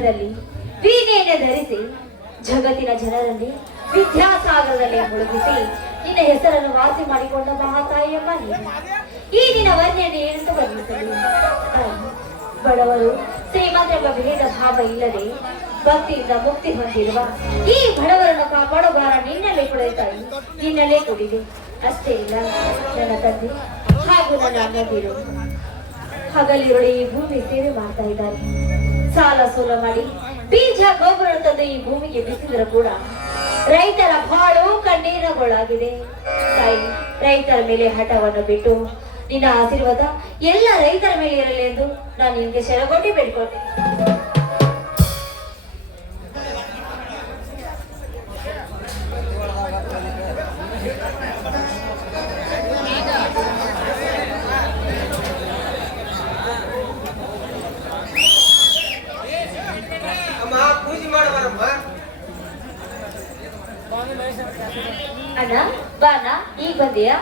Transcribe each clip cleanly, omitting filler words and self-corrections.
ಕಾಲದಲ್ಲಿ ವೀಣೆಯನ್ನು ಧರಿಸಿ ಜಗತ್ತಿನ ಜನರಲ್ಲಿ ವಿದ್ಯಾಸಾಗರದಲ್ಲಿ ಮುಳುಗಿಸಿ ನಿನ್ನ ಹೆಸರನ್ನು ವಾಸಿ ಮಾಡಿಕೊಂಡ ಮಹಾತಾಯಿಯಮ್ಮ ನೀನು. ಈ ನಿನ್ನ ವರ್ಣನೆ ಏನಂತ ವರ್ಣಿಸಲಿ? ಬಡವರು ಶ್ರೀಮಂತೆಂಬ ಭೇದ ಭಾವ ಇಲ್ಲದೆ ಭಕ್ತಿಯಿಂದ ಮುಕ್ತಿ ಹೊಂದಿರುವ ಈ ಬಡವರನ್ನು ಕಾಪಾಡೋ ಭಾರ ನಿನ್ನಲ್ಲೇ ಕೊಡುತ್ತಾಯಿ, ನಿನ್ನಲ್ಲೇ ಕೊಡಿದೆ. ಅಷ್ಟೇ ಇಲ್ಲ, ನನ್ನ ತಂದೆ ಹಾಗೂ ನನ್ನ ಅಣ್ಣಂದಿರು ಹಗಲಿರುಳು ಈ ಭೂಮಿ ಸೇವೆ ಮಾಡ್ತಾ ಇದ್ದಾರೆ. ಸಾಲ ಸೋಲ ಮಾಡಿ ಬೀಜ ಗೊಬ್ಬರ ತಂದು ಈ ಭೂಮಿಗೆ ಬಿಸಿದರೂ ಕೂಡ ರೈತರ ಬಾಳು ಕಣ್ಣೀರಗೊಳಾಗಿದೆ. ತಾಯಿ, ರೈತರ ಮೇಲೆ ಹಠವನ್ನು ಬಿಟ್ಟು ನಿನ್ನ ಆಶೀರ್ವಾದ ಎಲ್ಲ ರೈತರ ಮೇಲೆ ಇರಲಿ ಎಂದು ನಾನು ನಿನ್ಗೆ ಶರಗೊಟ್ಟಿ ಬೇಡ್ಕೊಳ್ತೇನೆ. ಅಣ್ಣ ಬಾನ, ಈಗ ಬಂದಿಯಾ?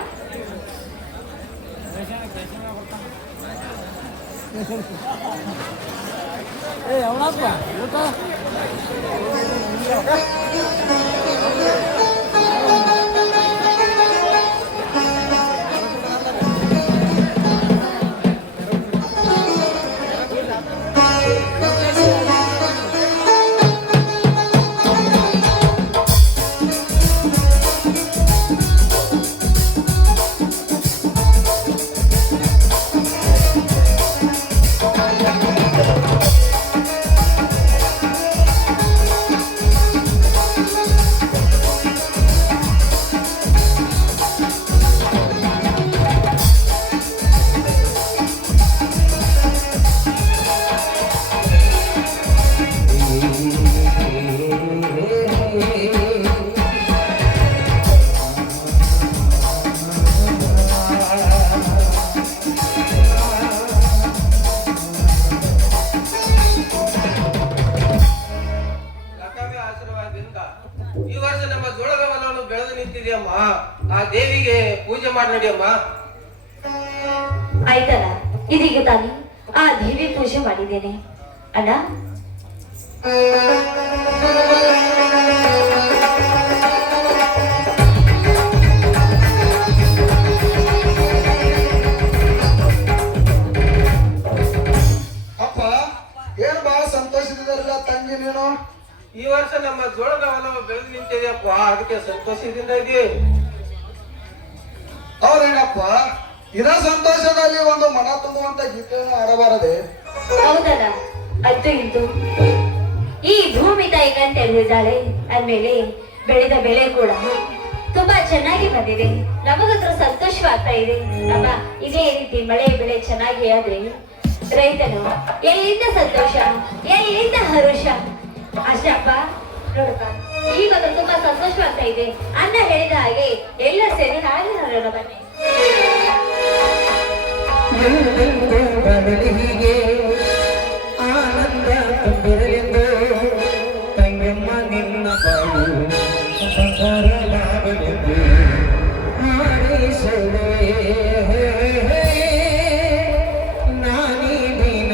ಈ ವರ್ಷ ನಮ್ಮ ಜೋಳದ ಹೊಲವನ್ನು ಬೆಳೆದು ನಿಂತಿದೆಯಮ್ಮ. ಆ ದೇವಿಗೆ ಪೂಜೆ ಮಾಡಿ ನಡಿಯಮ್ಮ. ಆಯ್ತಲ್ಲ, ಇದೀಗ ತಾನೇ ಆ ದೇವಿ ಪೂಜೆ ಮಾಡಿದ್ದೇನೆ ಅಣ್ಣ. ಅಪ್ಪ, ಏನು ಬಹಳ ಸಂತೋಷದಿದ್ದಾರಲ್ಲ ತಂಗಿ ನೀನು. ಈ ವರ್ಷ ನಮ್ಮ ಜೋಳದ ಹೊಲವು ಬೆಳೆದು ನಿಂತಿದೆಯಪ್ಪ, ಅದಕ್ಕೆ ಸಂತೋಷದಿಂದ ಇದೀವಿ. ಹೌದೇನಪ್ಪ, ಇದ ಸಂತೋಷದಲ್ಲಿ ಒಂದು ಮನ ತುಂಬುವಂತ ಗೀತೆಯನ್ನು ಆಡಬಾರದೆ? ಹೌದಲ್ಲ, ಅದು ಇದು ಈ ಭೂಮಿ ತಾಯಿ ಗಂಟೆ ಎಲ್ಲಿದ್ದಾಳೆ ಅಂದ್ಮೇಲೆ ಬೆಳೆದ ಬೆಳೆ ಕೂಡ ತುಂಬಾ ಚೆನ್ನಾಗಿ ಬಂದಿದೆ. ನಮಗಂತೂ ಸಂತೋಷವಾಗ್ತಾ ಇದೆ ಅಮ್ಮ. ಇದೇ ರೀತಿ ಮಳೆ ಬೆಳೆ ಚೆನ್ನಾಗಿ ಆದ್ರೆ ರೈತನು ಎಲ್ಲಿಂದ ಸಂತೋಷ, ಎಲ್ಲಿಂದ ಹರುಷ. ಅಷ್ಟಪ್ಪ ನೋಡಪ್ಪ, ಈಗಂತೂ ತುಂಬಾ ಸಂತೋಷವಾಗ್ತಾ ಇದೆ. ಅಣ್ಣ ಹೇಳಿದ ಹಾಗೆ ಎಲ್ಲ ಸೇರಿ ಹಾಗೆ ಹಾಡೋಣ ಬನ್ನಿ. ಆನಂದ ತುಂಬಿರಲೆಂದು ತಂಗಮ್ಮ ನಿನ್ನ ಬಾಳು ಸಂಸಾರವಾಗಲೆಂದು ಹಾಡಿಸಲೇ ನಾನೀ ದಿನ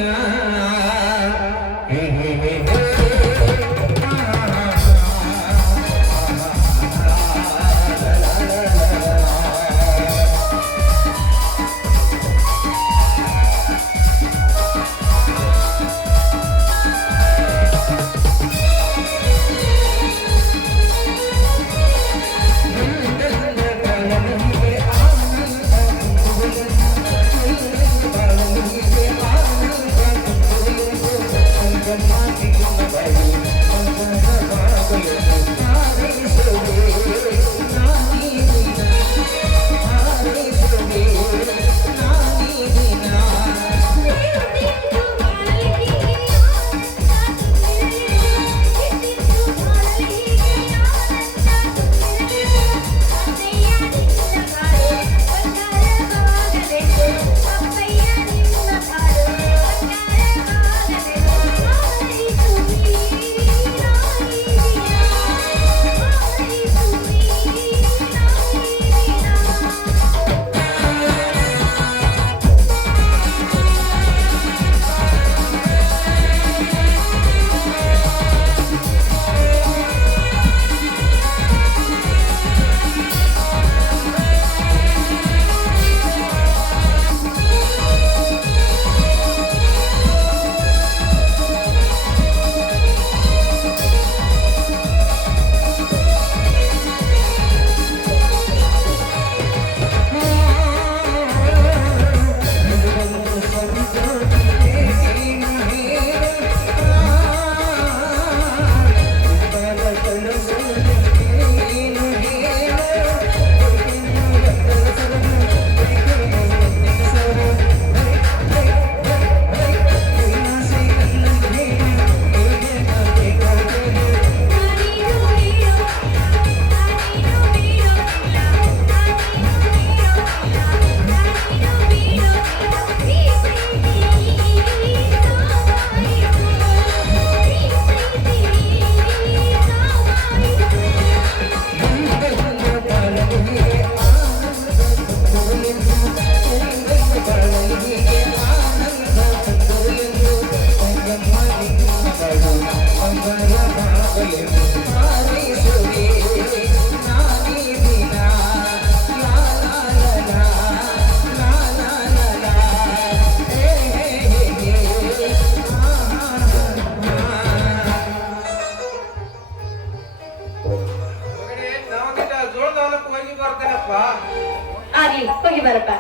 ಆಗ್ಲಿ ಹೋಗಿ ಬರಪ್ಪ.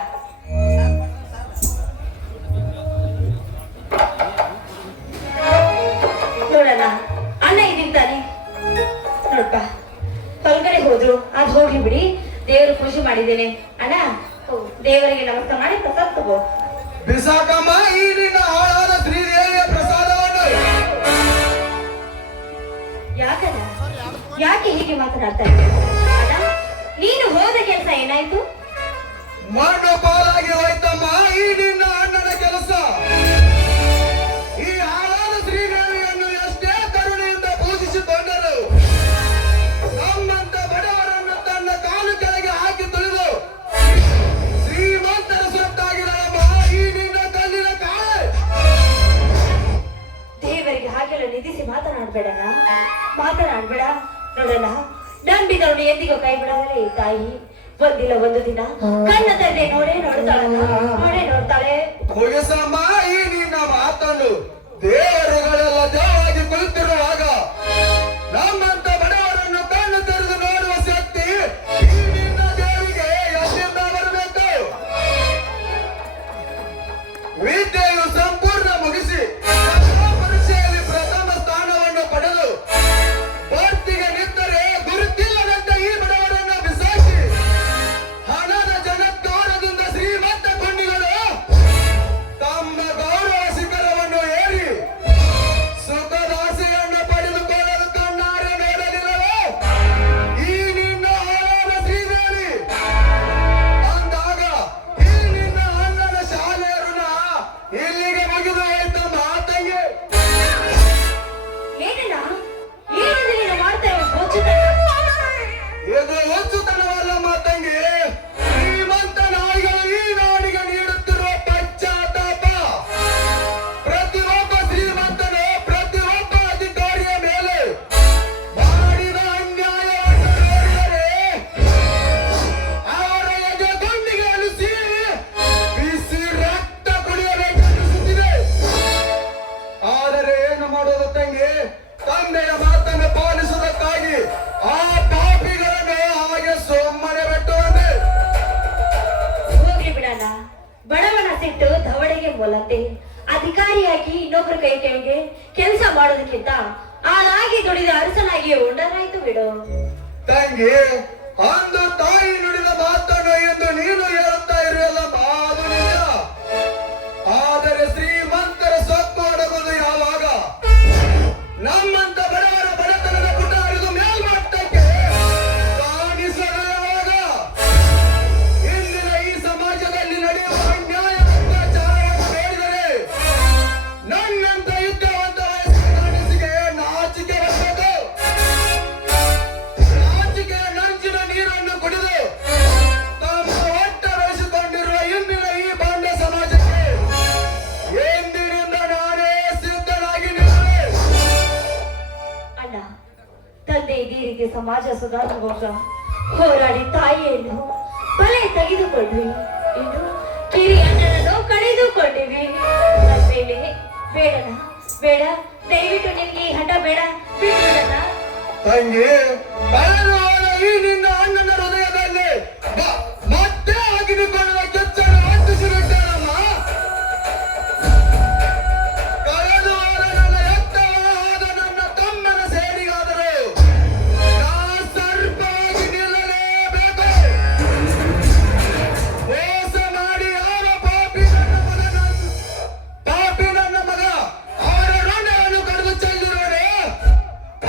ನೋಡೋಣ ಅಣ್ಣ ಇದೀನಿ ನೋಡಪ್ಪ, ಹೊರಗಡೆ ಹೋದ್ರು ಅದು ಹೋಗಿ ಬಿಡಿ. ದೇವರು ಪೂಜೆ ಮಾಡಿದ್ದೇನೆ ಅಣ್ಣ, ದೇವರಿಗೆ ನಮಸ್ಕಾರ ಮಾಡಿ ಪ್ರಸಾದ ತಗೋ. ಬಿಸಾಕಮ್ಮ ಈ ನಿನ್ನ ಹಾಳಾದ ಶ್ರೀದೇವಿಯ ಪ್ರಸಾದವನ್ನು. ಯಾಕಣ್ಣ, ಯಾಕೆ ಹೀಗೆ ಮಾತನಾಡ್ತಾ ಇದ್ದೀಯ ಅಣ್ಣ? ನೀನು ಹೋದ ಕೆಲಸ ಏನಾಯ್ತು? ಮಣ್ಣು ಪಾಲಾಗಿ ಹೋಯ್ತಮ್ಮ ಈ ನಿನ್ನ ಅಣ್ಣನ ಕೆಲಸ. ಈ ಹಾಳಾದ ಶ್ರೀದೇವಿಯನ್ನು ಎಷ್ಟೇ ಕರುಣೆಯಿಂದ ಪೂಜಿಸಿಕೊಂಡರು ನಮ್ಮಂತ ಬಡವರನ್ನು ತನ್ನ ಕಾಲು ಕೆಳಗೆ ಹಾಕಿ ತುಳಿದು ಶ್ರೀಮಂತರ ಸೊತ್ತಾಗಿರಮ್ಮ ಈ ನಿನ್ನ ಕಲ್ಲಿನ ಕಾಳೆ. ದೇವರಿಗೆ ಹಾಗೆಲ್ಲ ನಿಧಿಸಿ ಮಾತನಾಡ್ಬೇಡಣ್ಣ, ಮಾತನಾಡ್ಬೇಡ. ನೋಡೋಣ, ನಂಬಿದವನು ಎಂದಿಗೂ ಕೈ ಬಿಡೋದಲ್ಲ ಈ ತಾಯಿ. ಒಂದಿಲ್ಲ ಒಂದು ದಿನ ಕಣ್ಣ ತಂದೆ ನೋಡೇ ನೋಡ್ತಾಳೆ. ಮುಗಿಸಮ್ಮ ಈ ನಿನ್ನ ಮಾತನ್ನು. ದೇವರುಗಳೆಲ್ಲ ದೇವಾಗಿ ಕುಳಿತಿರುವಾಗ ನಮ್ಮಂತ ಬಡವರನ್ನು ಕಣ್ಣು ತೆರೆದು ನೋಡುವ ಶಕ್ತಿ ಈ ನಿನ್ನ ದೇವಿಗೆ ಎಲ್ಲಿಂದ ಬರಬೇಕು? ವಿದ್ಯೆಯು ಸಂಪೂರ್ಣ ಮುಗಿಸಿ ಪರೀಕ್ಷೆಯಲ್ಲಿ ಪ್ರಥಮ ಸ್ಥಾನವನ್ನು ಪಡೆದು ಭರ್ತಿಗೆ ನಿಂತರೆ ಗುರುತಿಲ್ಲದಂತೆ ಈ ಬಡವರನ್ನು ಬಿಸಾಕಿ ಹಣದ ಜನತ್ಕಾರದಿಂದ ಶ್ರೀಮಂತ ಕೊಂಡಿಗಳು ತಮ್ಮ ಗೌರವ ಶಿಖರವನ್ನು ಏರಿ ಸುಖದಾಸೆಯನ್ನು ಪಡೆದುಕೊಳ್ಳಲು ಕಣ್ಣಾರೆ ನೋಡಲಿಲ್ಲವೇ ಈ ನಿನ್ನ ಹಾಳಾದ ಶ್ರೀದೇವಿ? ಅಂದಾಗ ಈ ನಿನ್ನ ಅಣ್ಣನ ಶಾಲೆಯ ಋಣ ಇಲ್ಲಿಗೆ ಮುಗಿದು ಹೋಯ್ತ ಮಾತಂಗೆ. ಏನಣ್ಣ, ಏನಂದ್ರೆ ನೀನು ಮಾಡ್ತಾ ಇರೋ ಗೋಚರ? ಇದು ಹುಚ್ಚುತನವಲ್ಲ ಮಾತಂಗೆ. ಶ್ರೀಮಂತ ನಾಯಿಗಳು ಈ ನಾಡಿಗೆ ನೀಡುತ್ತಿರುವ ಪಶ್ಚಾತ್ತಾಪ. ಪ್ರತಿಯೊಬ್ಬ ಶ್ರೀಮಂತನು ಪ್ರತಿಯೊಬ್ಬ ಅಧಿಕಾರಿಯ ಮೇಲೆ ಮಾಡಿದ ಅನ್ಯಾಯವನ್ನು ನೋಡಿದರೆ ಅವರ ಎದೆ ಗುಂಡಿಗೆ ಅಲಿಸಿ ಬಿಸಿ ರಕ್ತ ಕುಡಿಯಬೇಕೆನಿಸುತ್ತಿದೆ. ಆದರೆ ಏನು ಮಾಡೋದು ತಂಗಿ? ತಂದೆಯ ಮಾತನ್ನು ಪಾಲಿಸುವುದಕ್ಕಾಗಿ ಆ ಪಾಪಿಗಳನ್ನು ಹಾಗೆ ಸುಮ್ಮನೆ ಬಿಟ್ಟುವಂತೆ. ಹೋಗ್ಲಿ ಬಿಡಣ್ಣ, ಬಡವನ ಸಿಟ್ಟು ದವಡೆಗೆ ಮೂಲಂತೆ. ಅಧಿಕಾರಿಯಾಗಿ ಇನ್ನೊಬ್ಬರ ಕೈ ಕೆಳಗೆ ಕೆಲಸ ಮಾಡೋದಕ್ಕಿಂತ ಆಳಾಗಿ ದುಡಿದ ಅರಸನಾಗಿ ಉಂಡರಾಯ್ತು ಬಿಡು. ತಂಗಿ, ಅಂದು ತಾಯಿ ನುಡಿದ ಮಾತನ್ನು ಎಂದು ನೀನು ಹೇಳುತ್ತಾ ಇರಲ್ಲ ಅದು ನಿಜ. ಆದರೆ ಶ್ರೀಮಂತರ ಸೊಕ್ಕು ಅಡಗುವುದು ಯಾವಾಗ? ನಮ್ಮಂತ ಬಡವರ ಬಡತನದ ಪುಟ ಹರಿದು ಮೇಲ್ಮಟ್ಟಕ್ಕೆ ಕಾಣಿಸಲು ಯಾವಾಗ? ಇಂದಿನ ಈ ಸಮಾಜದಲ್ಲಿ ನಡೆಯುವ ಅನ್ಯಾಯ ಅತ್ಯಾಚಾರವನ್ನು ನೋಡಿದರೆ ನನ್ನಂತ ಯುದ್ಧವಂತ ವಯಸ್ಸಿನ ಗಂಡಸಿಗೆ ನಾಚಿಕೆ ಬರಬೇಕು. ನಾಚಿಕೆಯ ನಂಚಿನ ನೀರನ್ನು ಕುಡಿದು ತಮ್ಮ ಒಟ್ಟ ಬೆಳೆಸಿಕೊಂಡಿರುವ ಇಂದಿನ ಈ ಬಾಂಡ ಸಮಾಜಕ್ಕೆ ಎಂದಿನಿಂದ ನಾನೇ ಸಿದ್ಧನಾಗಿ ನಿಲ್ಲುವೆ. ಅಣ್ಣ, ತಂದೆ ಈ ರೀತಿ ಸಮಾಜ ಸುಧಾರಿಸುವಾಗ ಹೋರಾಡಿ ತಾಯಿಯನ್ನು ಬಲೆ ತೆಗೆದುಕೊಂಡ್ವಿ, ಇನ್ನು ಕಿರಿ ಅಣ್ಣನನ್ನು ಕಳೆದುಕೊಂಡಿವಿ. ಮೇಲೆ ಬೇಡಣ್ಣ, ಬೇಡ, ದಯವಿಟ್ಟು ನಿನ್ಗೆ ಈ ಹಠ ಬೇಡ, ಬಿಡಣ್ಣ. ತಂಗಿ, ಕಳೆದು ಹೋದ ಈ ನಿನ್ನ ಅಣ್ಣನ ಹೃದಯದಲ್ಲಿ ಮತ್ತೆ ಅಗಿದುಕೊಳ್ಳುವ ಕೆಚ್ಚನ್ನು ಹತ್ತಿಸಿಬಿಟ್ಟೇನಮ್ಮ. ಕಳೆದು ಹೋದ ನನ್ನ ಎತ್ತವಾದ ನನ್ನ ತಮ್ಮನ ಸೇರಿಗಾದರೂ ನಾ ಸರ್ಪವಾಗಿ ನಿಲ್ಲಲೇಬೇಕು. ಮೋಸ ಮಾಡಿ ಯಾವ ಪಾಪಿ ನನ್ನ ಮಗ ಅವರ ಋಣವನ್ನು ಕಡಿದು ಚೆಲ್ಲಿರೋಡೆ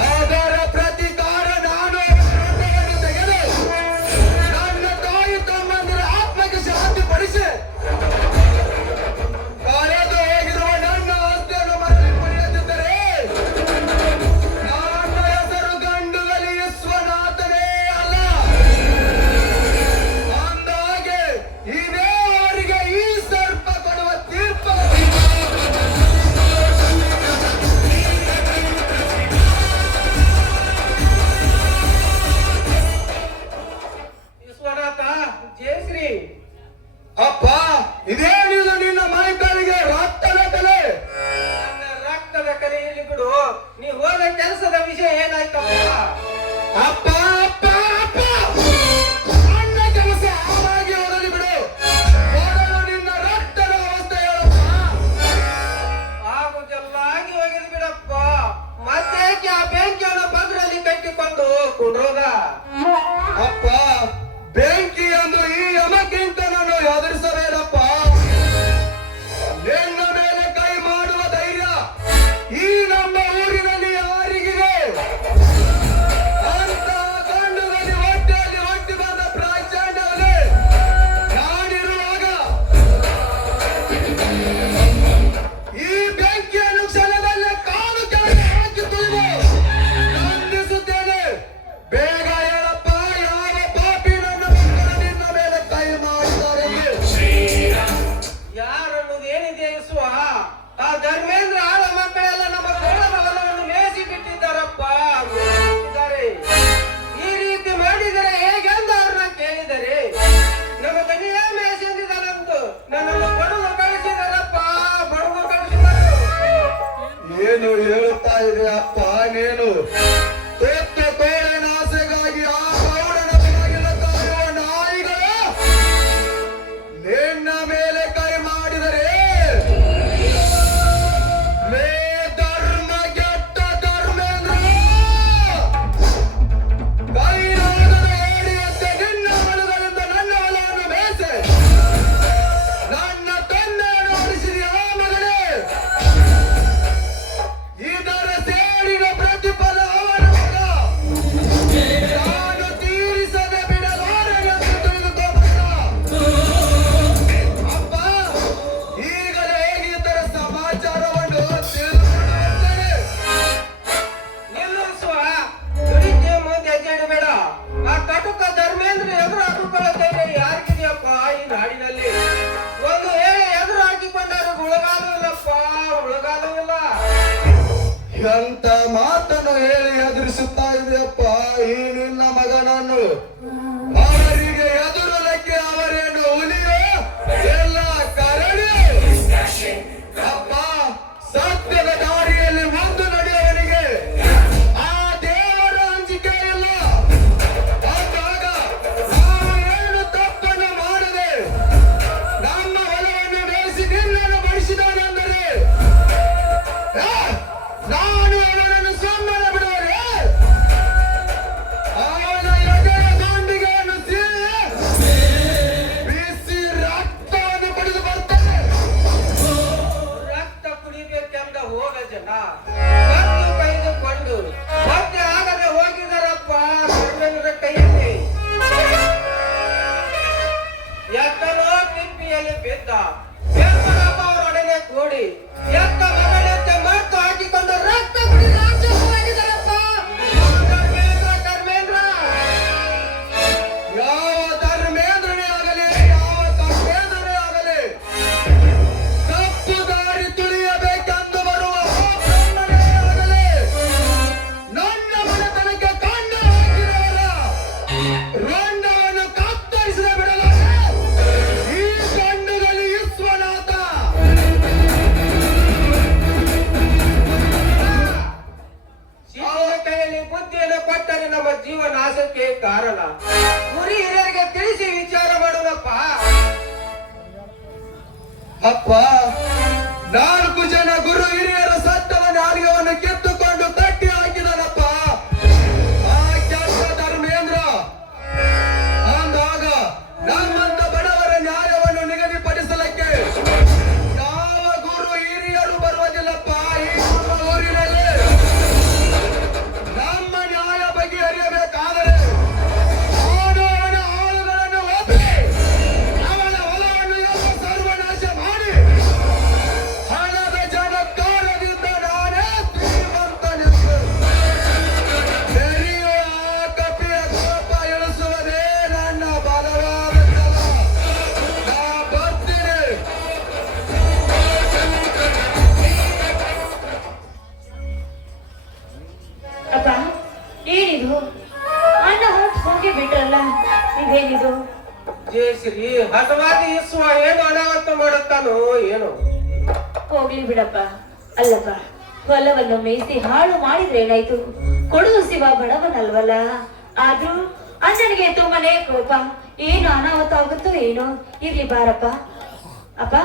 ಅದರ ಪ್ರತಿಕಾರ ನಾನು ಅವರ ಋಣವನ್ನು ತೆಗೆದು ನನ್ನ ತಾಯಿ ತಮ್ಮಂದಿರ ಆತ್ಮಕ್ಕೆ ಶಾಂತಿ ಪಡಿಸಿ ಕಳೆದು ಹೋಗಿರುವ ನನ್ನ ಆಸ್ತಿಯನ್ನು ಮರಳಿ ಪಡೆಯುತ್ತಿದ್ದರೆ ನನ್ನ ಹೆಸರು ಗಂಡುಗಲಿ ವಿಶ್ವನಾಥನೇ ಅಲ್ಲ. ಅಂದಾಗೆ ಇದೇ ಅವರಿಗೆ ಈ ಸರ್ಪ ಕೊಡುವ ತೀರ್ಪು. ವಿಶ್ವನಾಥ ಜಯಶ್ರೀ, ಅಪ್ಪ, ಇದೇನಿದು ನಿನ್ನ ಮೈಕಳಿಗೆ ರಕ್ತದ ಕಲೆ? ನನ್ನ ರಕ್ತದ ಕಲೆಯಲ್ಲಿ ಬಿಡು. ನೀ ಹೋದ ಕೆಲಸದ ವಿಷಯ ಏನಾಯ್ತಪ್ಪ? ಅಪ್ಪ ಅಪ್ಪ ಅಪ್ಪ, ನನ್ನ ಕೆಲಸ ಹಾಳಾಗಿ ಹೋಗಲಿ ಇದೆ ಅಪ್ಪ ನೀನು ತೊತ್ತ ತೋಳನ ಆಸೆಗಾಗಿ ಆ ಗೌಡನ ಬಾಗಿಲ ಕಾಯುವ ನಾಯಿಗಳು ನಿನ್ನ ಮೇಲೆ ಕೈ ಮಾಡಿದರೆ ಲೇ ಧರ್ಮ ಕೆಟ್ಟ ಧರ್ಮೇಂದ್ರ ಕೈಲಾಗದ ಏಡಿಯಂತೆ ನಿನ್ನ ಹೊಲಗಳಿಂದ ನನ್ನ ಹೊಲವನ್ನು ಬೇಸೆ ನನ್ನ ತಂದೆಯನ್ನು ಓಡಿಸಿದ ಆ ಮಗನೇ ಇದರ ಸೇಡಿನ ಪ್ರತಿಫಲ ಅವನ ಮಗ ನಾನು ತೀರಿಸದೆ ಬಿಡಲಾರೆನೆಂದು ತಿಳಿದುಕೊಂಡ ಅಪ್ಪ ಈಗಲೇ ಹೋಗಿ ಇದರ ಸಮಾಚಾರವನ್ನು ತಿಳಿದುಕೊಳ್ಳುತ್ತೇನೆ. ನಿಲ್ಲಿಸುವ ದುಡಿಕೆ ಮುಂದೆ ಹೆಜ್ಜೆ ಇಡಬೇಡ. ಆ ಕಟುಕ ಧರ್ಮೇಂದ್ರ ಎದುರು ಹಾಕಿಕೊಳ್ಳುತ್ತೇನೆ ಯಾರಿಗಿದೆಯಪ್ಪ ಈ ನಾಡಿನಲ್ಲಿ? ಒಂದು ವೇಳೆ ಎದುರು ಹಾಕಿಕೊಂಡಾಗ ಉಳಗಾಲವಿಲ್ಲಪ್ಪ, ಉಳಗಾಲವಿಲ್ಲ. ಎಂತ ಮಾತನ್ನು ಹೇಳಿ ಎದುರಿಸುತ್ತಾ ಇದೆಯಪ್ಪ ಈ ನಿನ್ನ ಮಗನನ್ನು. ಅವರಿಗೆ ಎದುರಲಕ್ಕೆ ಅವರೇನು ಹುಲಿಯೋ ಎಲ್ಲ ಕರಡಿ. ಅಪ್ಪ ಸತ್ಯದ ದಾರಿಯಲ್ಲಿ ಮುಂದೆ ನಡೆಯುವವನಿಗೆ ಆ ದೇವರ ಅಂಜಿಕೆ ಇಲ್ಲ. ಅಂದಾಗ ನಾವು ಏನು ತಪ್ಪನ್ನು ಮಾಡದೆ ನಮ್ಮ ಹೊಲವನ್ನು ಬೇಯಿಸಿ ನಿನ್ನನ್ನು ಬಡಿಸಿದನೆಂದರೆ ನಾನು ಅವನನ್ನು ಸುಮ್ಮನೆ ಬಿಡುವರೆ? ಅವನ ಎದೆಯ ಗುಂಡಿಗೆಯನ್ನು ಸೀಳಿ ಬಿಸಿ ರಕ್ತವನ್ನು ಪಡೆದು ಬರ್ತೇನೆ. ರಕ್ತ ಕುಡಿಬೇಕೆಂದ ಹೋಗ ಜನ ಕತ್ತು ಕೈದುಕೊಂಡು ಮತ್ತೆ ಆಗದೆ ಹೋಗಿದಾರಪ್ಪ ಧರ್ಮೇಂದ್ರ ಕೈಯಲ್ಲಿ. ಎತ್ತನೋ ತಿಪ್ಪಿಯಲ್ಲಿ ಬಿದ್ದ ಬೆಂಬಲಪ್ಪ ಅವರೊಡನೆ ಕೂಡಿ ಎತ್ತ ಮಗನಂತೆ ಮತ್ತು ಹಾಕಿಕೊಂಡು ರಕ್ತ ಕುಡಿದು ರಾಕ್ಷಸರಾಗಿದ್ದಾರಪ್ಪ ಧರ್ಮೇಂದ್ರ ಧರ್ಮೇಂದ್ರ. ಯಾವ ಧರ್ಮೇಂದ್ರನೇ ಆಗಲಿ ಯಾವ ಕರ್ಮೇಂದ್ರನೇ ಆಗಲಿ ತಪ್ಪು ದಾರಿ ತುಳಿಯಬೇಕೆಂದು ಬರುವ ಆ ಬ್ರಹ್ಮನೇ ಆಗಲಿ ನನ್ನ ಮನೆತನಕ್ಕೆ ಕಣ್ಣು ಹಾಕಿದವರ ರಂಡವನ್ನು ಕತ್ತರಿಸದೆ ಬಿಡಲಾರೆ. ಈ ಕಣ್ಣುಗಳು ವಿಶ್ವನಾಥ. ಶಿವನ ಕೈಯಲ್ಲಿ ಬುದ್ಧಿಯನ್ನು ಕೊಟ್ಟರೆ ನಮ್ಮ ಜೀವ ನಾಶಕ್ಕೆ ಕಾರಣ. ಗುರಿ ಹಿರಿಯರಿಗೆ ತಿಳಿಸಿ ವಿಚಾರ ಮಾಡೋಣಪ್ಪ. ಅಪ್ಪ 4 ಜನ ಗುರು ಹಿರಿಯರ ಸತ್ತವ ನಾಲಿಗೆಯನ್ನು ಕಿತ್ತುಕೊಂಡು ತಟ್ಟಿ ಹಾಕಿದನಪ್ಪ ಆ ಕೆಟ್ಟ ಧರ್ಮೇಂದ್ರ. ಅಂದಾಗ ನಮ್ಮಂತ ಬಡವರ ನ್ಯಾಯವನ್ನು ನಿಗದಿಪಡಿಸಲಿಕ್ಕೆ ಯಾವ ಗುರು ಹಿರಿಯರು ಬರುವುದಿಲ್ಲಪ್ಪ ಈ ನಮ್ಮ ಊರಿನಲ್ಲಿ. ನಮ್ಮ ನ್ಯಾಯ ಬಗೆಹರಿಯಬೇಕಾದರೆ ಅವನು ಅವನ ಆಳುಗಳನ್ನು ಒಪ್ಪಿ ಅವನ ಹೊಲವನ್ನು ಎಲ್ಲ ಸರ್ವನಾಶ ಮಾಡಿ ಹಣದ ಜಗತ್ತಾರದಿಂದ ನಾನೇ ಶ್ರೀಮಂತನೆಂದು ಬೆರೆಯುವ ಆ ಕಪಿಯ ಕೋಪ ಇಳಿಸುವುದೇ ನನ್ನ ಬಲವಾದ ಛಲ. ನಾ ಬರ್ತೀನಿ. ಅಪ್ಪ ಏನಿದು? ಅಣ್ಣ ಹೊರಟು ಹೋಗಿ ಬಿಟ್ರಲ್ಲ, ಇದೇನಿದು? ಜಯಶ್ರೀ ಹಠವಾದಿ ಇಸುವ ಏನು ಅನಾಹುತ ಮಾಡುತ್ತಾನೋ ಏನು? ಹೋಗ್ಲಿ ಬಿಡಪ್ಪ. ಅಲ್ಲಪ್ಪ, ಹೊಲವನ್ನು ಮೇಯಿಸಿ ಹಾಳು ಮಾಡಿದ್ರೆ ಏನಾಯ್ತು? ಕೊಡುದು ಶಿವ ಬಡವನಲ್ವಲ್ಲ. ಆದ್ರೂ ಅಣ್ಣನಿಗೆ ತುಂಬಾನೇ ಕೋಪ. ಏನು ಅನಾಹುತ ಆಗುತ್ತೋ ಏನೋ. ಇರ್ಲಿ ಬಾರಪ್ಪ. ಅಪ್ಪ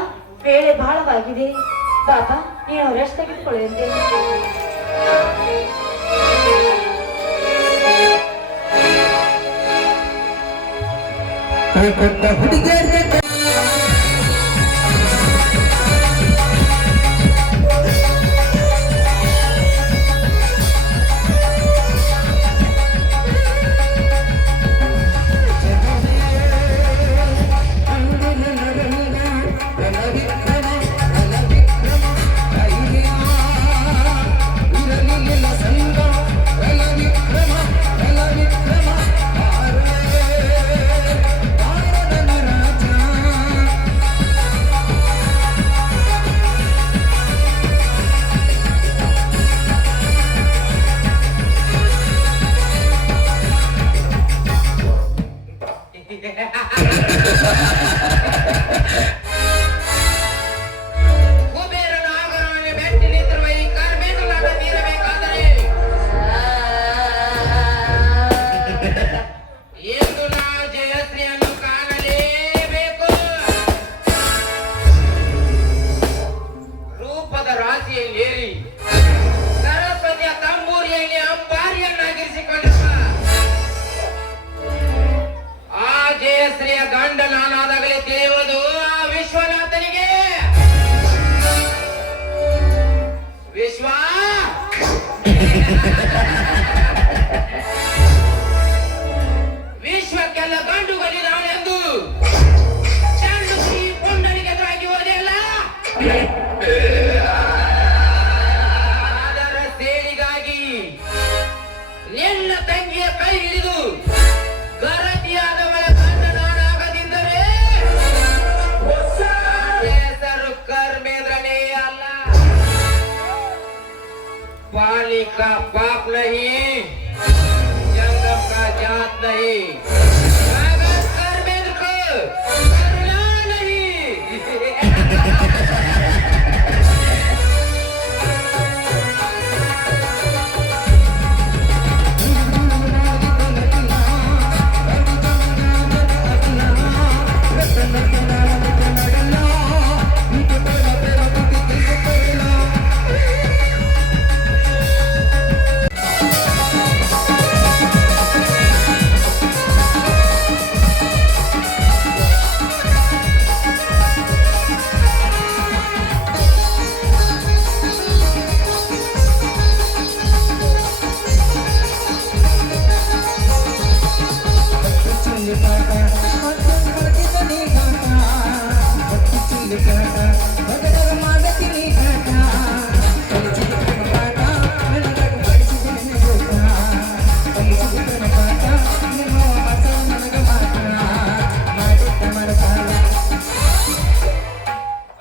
ವೇಳೆ ಬಹಳವಾಗಿದೆ. ಪಾಪ ನೀನು ರೆಸ್ಟ್ ತೆಗೆದುಕೊಳ್ಳುವಂತೆ. ಕೊಟ್ಟ ಹುಡುಗಿಯರಿಗೆ ಕುಬೇರನ ಆಗರವನ್ನು ಬೆಟ್ಟಿ ನಿಂತಿರುವ ಈ ಕಾರ್ಮಿಕರನ್ನು ತೀರಬೇಕಾದ का बाप नहीं, जंगम का जात नहीं, कागज धर्मेंद्र को करुणा नहीं।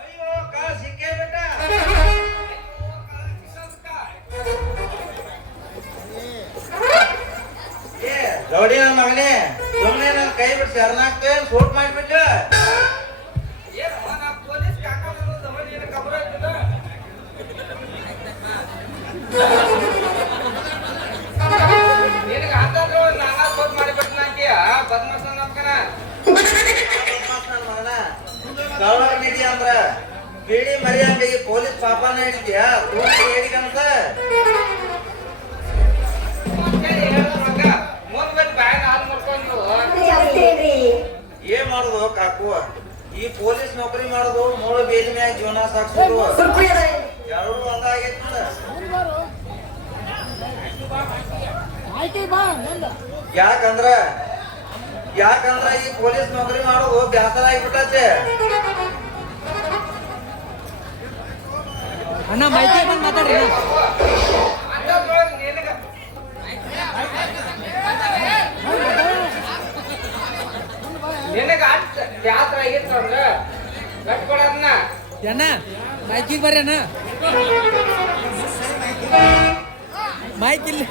ಅಯ್ಯೋ ಕಾಲ್ ಸಿಕ್ಕೇ ಬಿಟ್ಟ. ಏ ರೌಡಿ ನನ್ನ ಮಗನೇ, ಸುಮ್ಮನೆ ನನ್ನ ಕೈ ಬಿಟ್ಟು ಶರಣಾಗ್ತೇ ಸೂಟ್ ಮಾಡಿಬಿಟ್ಟು. ನಿನಗೆ ಅಂತಂದ್ರು ನಾನಾ ಸೂಟ್ ಮಾಡಿಬಿಟ್ಟು ಅಂತೀಯ ಬದ್ಮಾಸ್ ನನ್ನ ಮಗನ. ಗೌರವ ನಿಧಿ ಅಂದ್ರ ಬಿಡಿ ಮರಿಯಂಗೆ ಪೊಲೀಸ್ ಪಾಪನ ಹಿಡಿದ್ಯಾ ಹೇಳಿಕಂತ ಏನ್ ಮಾಡುದು ಕಾಕು, ಈ ಪೊಲೀಸ್ ನೌಕರಿ ಮಾಡುದು ಮೂಳು ಬೇಲಿ ಮ್ಯಾಗ ಜೀವನ ಸಾಕ್ಸೋದು ಎರಡು ಒಂದಾಗೈತಿ. ಯಾಕಂದ್ರ ಈ ಪೊಲೀಸ್ ನೌಕರಿ ಮಾಡೋದು ಬ್ಯಾಸರ ಆಗಿಬಿಟ್ಟೆ. ಅಣ್ಣ ಮಾಹಿತಿ ಬಂದು ಮಾತಾಡ್ರಿ ನಿನಗ ಬ್ಯಾಸರ ಆಗಿತ್ತು ಅಂದ್ರ ಕಟ್ಕೊಡದ್ನ ಅಣ್ಣ ಮಾಹಿತಿ ಬರ್ರಿ ಅಣ್ಣ ಮಾಹಿತಿ ಇಲ್ಲ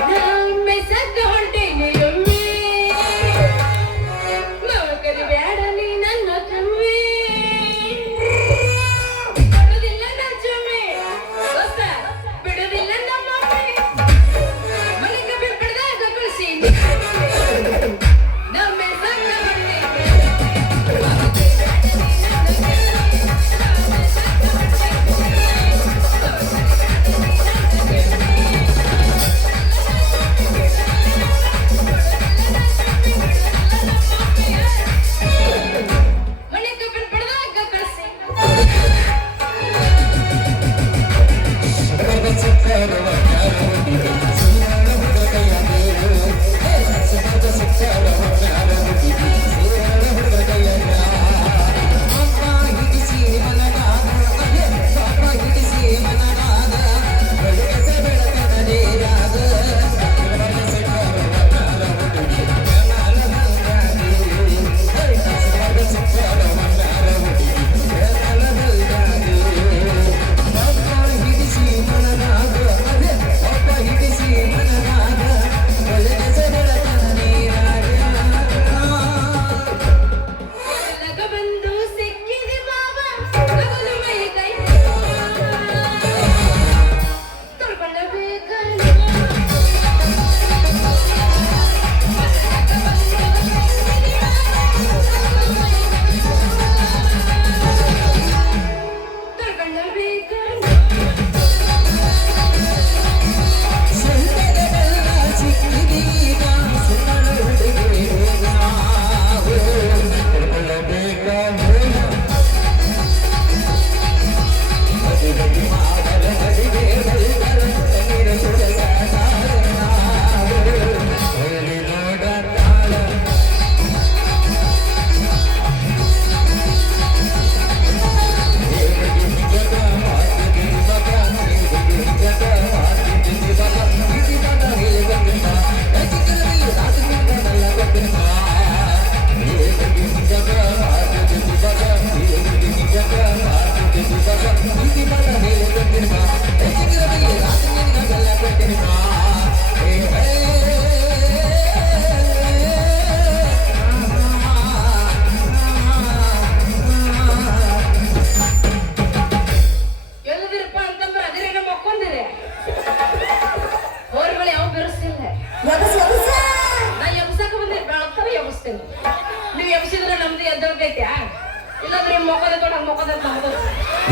ನಮ್ಮೆ ಸದ್ದ ಹೊಂಟೇನೆ ಒಮ್ಮೆ ಮಕ್ಕಳು ಬೇಡ ನೀ ನನ್ನ ಕಮ್ಮಿ ಬಿಡುದಿಲ್ಲ ನಜ್ಜೊಮ್ಮೆ ಹೊಸ ಬಿಡುದಿಲ್ಲ ನಮ್ಮೊಮ್ಮೆ ಮನೆಗ ಬಿಡ್ದಾಗ ಕಳಿಸಿ ನಮ್ಮೆ ಸದ್ದ ಹೊಂಟೇನೆ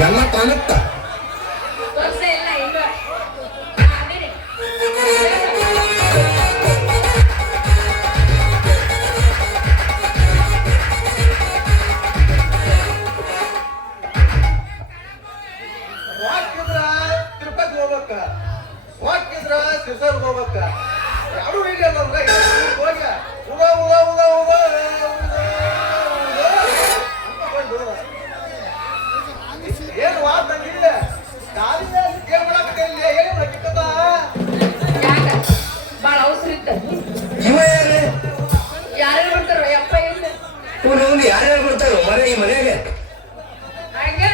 ಎಲ್ಲ ಕಾಣುತ್ತ ತೋರ್ಸೇ ಇಲ್ಲ ಇನ್ನು ಅದೇನೆ ವಾಕಿದ್ರ ತಿರುಪತಿ ಹೋಗ್ಬೇಕ ವಾಕಿದ್ರ ಸಿರ್ಸರ್ಗ್ ಹೋಗ್ಬೇಕ ಯಾರು ಹಿಡಿಯಲ್ಲ ಹೋಗ್ಯ ಉಗ ಉಗ ಉಗ ಉಗ ಏನು ವಾದಂಗಿಲ್ಲ ಗಾಳಿಯ ಕೇಳ್ಕೊಳಕತ್ತಿಲ್ಲ ಏನು ನಕ್ಕಿತ್ತದ ಯಾಕ ಬಾಳ ಅವಸರ ಇತ್ತ ಇವ ಯಾರು ಯಾರು ಬರ್ತಾರೋ ಯಪ್ಪ ಇಲ್ಲ ಇವನು ಯಾರ್ಯಾರು ಬರ್ತಾರೋ ಮನೆ ಈ ಮನೆಗೆ ಹಾಗೆ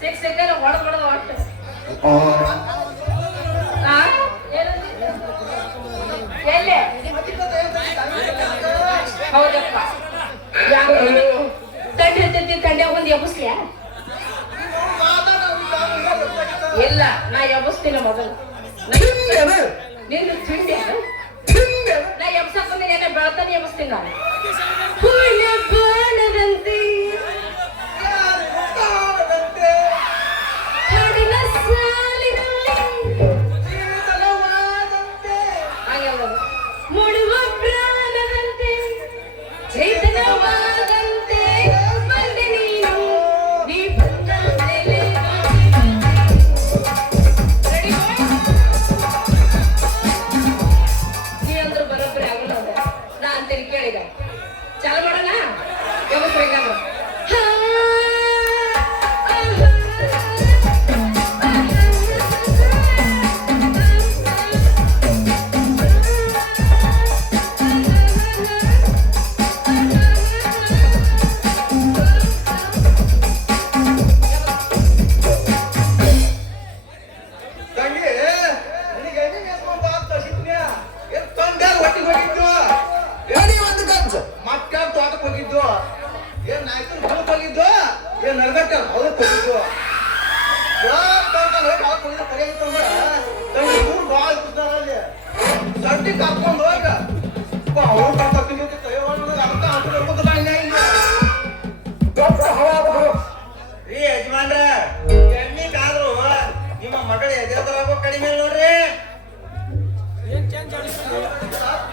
ಸಿಕ್ಕ ಹೊಡೆದ್ ಒಟ್ಟು ಎಲ್ಲೇ ಹೌದಪ್ಪ ತಂಡಿ ಇರ್ತೈತಿ ತಂಡ್ಯಾಗ ಬಂದು ಎಬ್ಬಿಸ್ಲ್ಯಾ ಇಲ್ಲ ನಾ ಎಬ್ಬಿಸ್ತೀನ ಮೊದಲು ನಿನ್ನ ತಿಂಡಿ ನಾ ಎಬ್ಸಕ್ ಬಂದಿನಿ ಏನ ಬೆಳತಾನೆ ಎಬ್ಬಿಸ್ತೀನಿ ನಾನು ಪೂರ್ಣ ಬಾಣದಂತೆ ಹಾಡಿನ ಸಾಲಿನಲ್ಲಿ ಹಾಗೆಲ್ಲ ಮುಡುವ ಪ್ರಾಣದಂತೆ ಚೈತನ್ಯವಾದಂತೆ ಬಂದೆ ನೀನು ನೀ ಬಂದ ಮೇಲೆ ರೆಡಿ ನೀ ಅಂದ್ರು ಬರೋಬ್ಬರಿ ಆಗಲ್ಲ ನಾ ಅಂತೇಳಿ ಕೇಳಿದ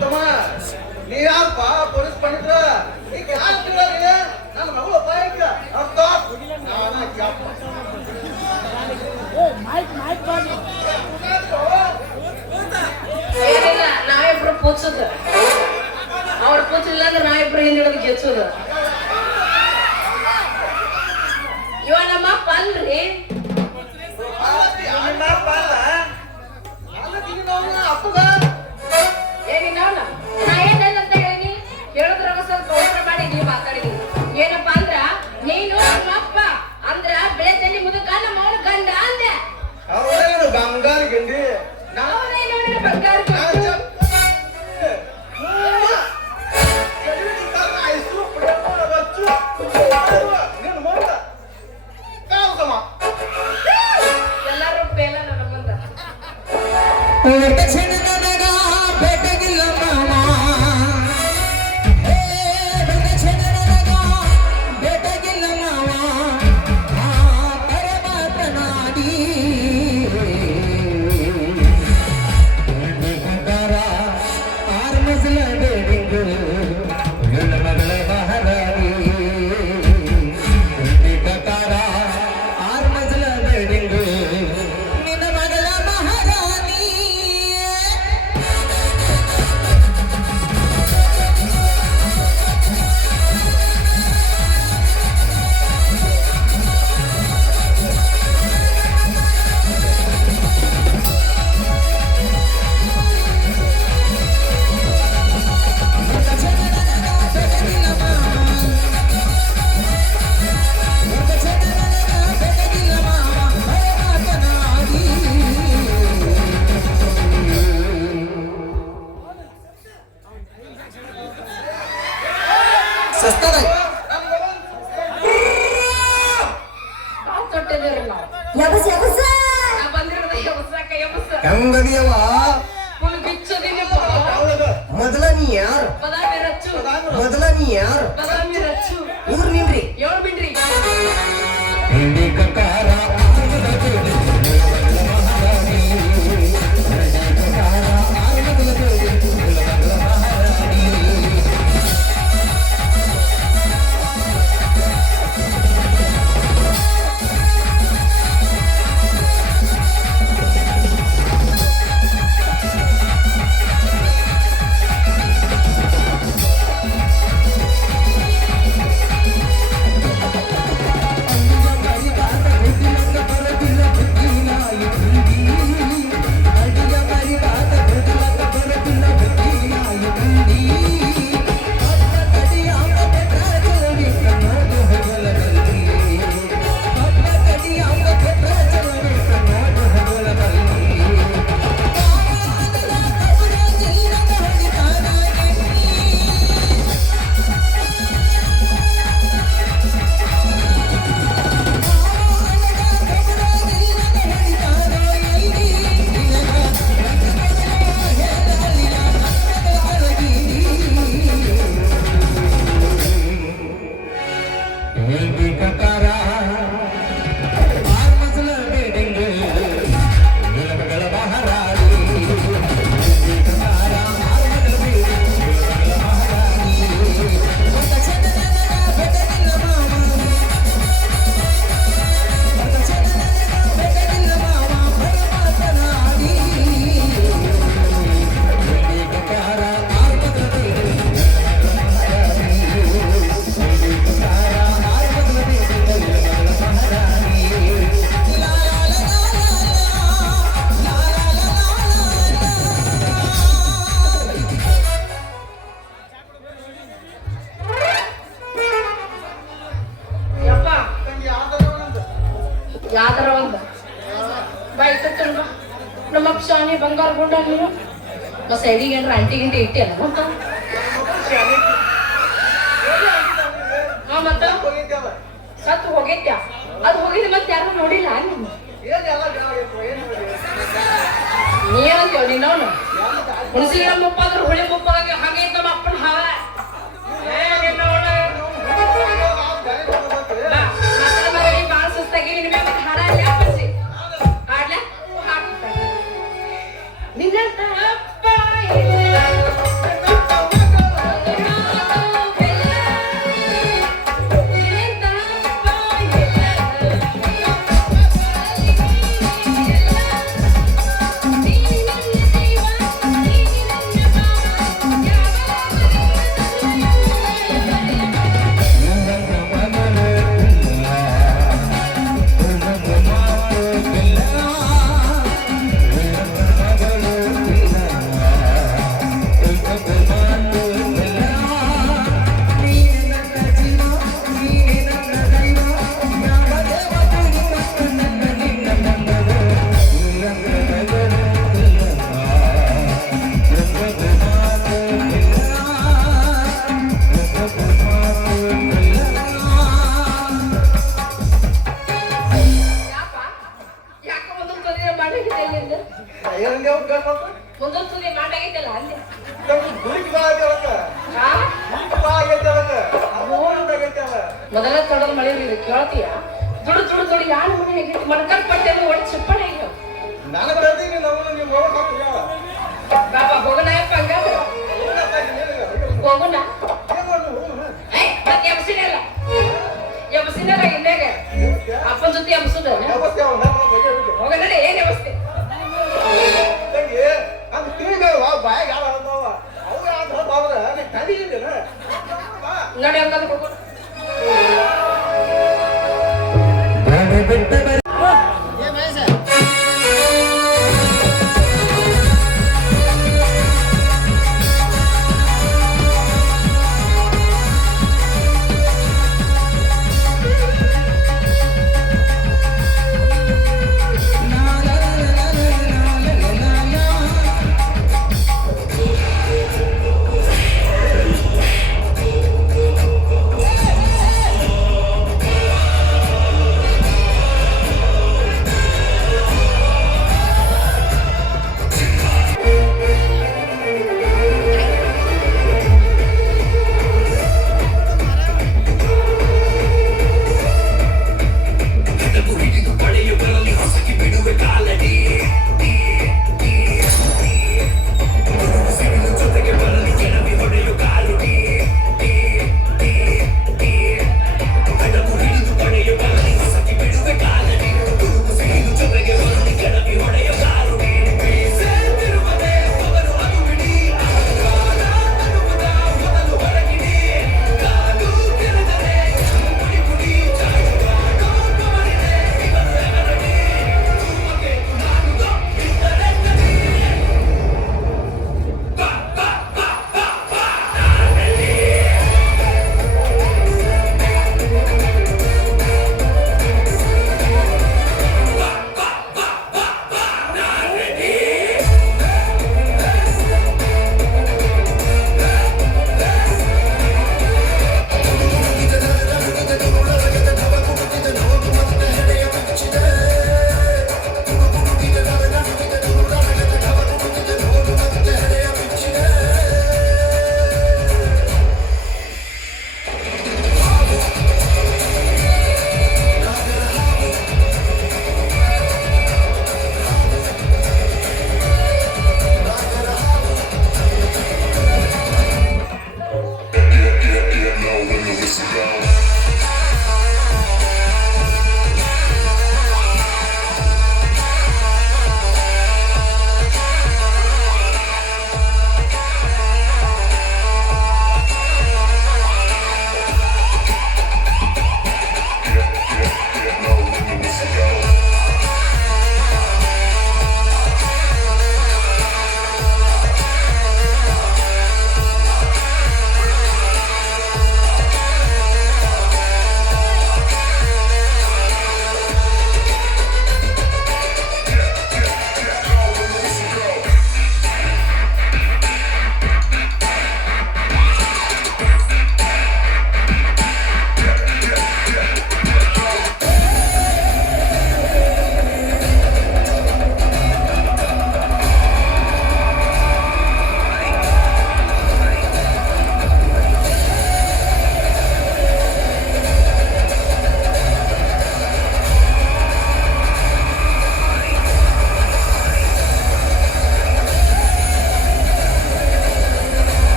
ತಮ್ಮ ನೀ ಯಾರಪ್ಪ ಪೊಲೀಸ್ ಪಂಡಿತ್ರ ಈಗ ಯಾಕೆ ನನ್ನ ಮಗಳು ಬಾಯಿಕ ಅರ್ಥ ಏನಿಲ್ಲ ನಾವಿಬ್ರು ಪೂಚುದು ಅವ್ರ ಪೂಚಿಲ್ಲ ಅಂದ್ರೆ ನಾವಿಬ್ರು ಹಿಂದಿಡಿದು ಗೆಚ್ಚುದು ಇವ ನಮ್ಮ ಅಪ್ಪ ಅಲ್ರಿ ಅಪ್ಪಗ ಏನಿಲ್ಲ ನಾ ಏನಂತ ಹೇಳಿ ಹೇಳಿದ್ರಾಗ ಸ್ವಲ್ಪ ಉತ್ತರ ಮಾಡಿ ನೀವು ಮಾತಾಡಿದ್ರಿ ಏನಪ್ಪಾ ಅಂದ್ರ ನೀನು ನಮ್ಮ ಅಪ್ಪ ಅಂದ್ರ ಬೆಳೆ ತಲ್ಲಿ ಮುದುಕ ನಮ್ಮ ಅವನ ಗಂಡ ಅಂದೆ ಅವ್ರೇನು ಬಂಗಾರ ಗಿಂಡಿ ಅವನೇ ನೋಡಿದ್ರೆ ಬಂಗಾರ ಎಲ್ಲಾರು ಬೇಲ ನನ್ನ ಮುಂದ ತೊಟ್ಟಿದಿರಲ್ಲ ಯಬಸ್ ಯಬಸ್ ನಾ ಬಂದಿರೋದ ಎಬ್ಸಾಕ ಎಬ್ಸ ಹೆಂಗದಿಯವ ಫುಲ್ ಬಿಚ್ಚದಿನ ಮೊದಲ ನೀ ಯಾರು ಬದಾಮಿ ರಚ್ಚು ಮೊದಲ ನೀ ಯಾರು ಬದಾಮಿ ರಚ್ಚು ಊರ್ ನಿನ್ರಿ ಏಳು ಬಿಡ್ರಿ ಯಾವ್ದಾರ ಒಂದು ಬಾಯ್ತ ನಮ್ಮಪ್ಪ ಶಾನಿ ಬಂಗಾರ ಗುಂಡ ನೀನು ಮತ್ತ ಸೈಡಿಗೆ ಏನ್ರ ಅಂಟಿ ಗಿಂಟಿ ಇಟ್ಟಿ ಅಲ್ಲ ಮತ್ತ ಮತ್ತ ಸತ್ತು ಹೋಗೈತ್ಯ ಅದು ಹೋಗಿದ್ ಮತ್ತೆ ಯಾರು ನೋಡಿಲ್ಲ ನೀನು ನೀ ಏನಂತೀವ ನೀನವನು ಹುಣಸಿ ಮುಪ್ಪ ಅಂದ್ರೆ ಹುಳಿ ಮುಪ್ಪ ಹಾಗೆ ನಮ್ಮ ಅಪ್ಪನ ಹಾವ ಬಾಳ ಸುಸ್ತಾಗಿ ನಿನ್ನ ಹಾಡ ಹಾಡ್ಲ ನಿನ್ನಂತ ಅಪ್ಪ ಇಲ್ಲ ಅಂದೆ ಗುಳಿಗೆ ಬಾ ಆಗೈತೆ ಹಾ ಬಾ ಆಗೈತೆ ಆಗೈತೆ ಅಲ್ಲ ಮೊದಲ ತೊಡಲ್ ಮಳೆ ಕೇಳ್ತೀಯ ದುಡು ಯಾರು ಮನೆ ಹೇಗಿತ್ತು ಮಣಕಲ್ ಪಟ್ಟೆ ಒಟ್ಟು ಚಿಪ್ಪಣೆ ಈಗ ನನಗೆ ಬರ್ತೀನಿ ನಾವು ನೀವು ಹೋಗಕ್ಕೆ ಬಾಬಾ ಹೋಗೋಣ ಯಪ್ಪ ಹಂಗಾದ್ರೆ ಹೋಗೋಣ ಮತ್ತೆ ಎಬ್ಸಿನಲ್ಲ ಹಿಂದಾಗ ಅಪ್ಪನ ಜೊತೆ ಎಬ್ಸುದ ಹೋಗೋಣ ಏನ್ ವ್ಯವಸ್ಥೆ ಅದು ತಿಳಿಬೇಕವಾ ಬಾಯಿಗೆ ಯಾರು ಅಂದವ ಅವು ಯಾರು ತಡಿಗಿಲ್ಲ ನೋಡಿ ಹಂಗಾದ್ರೆ ಹೋಗೋಣ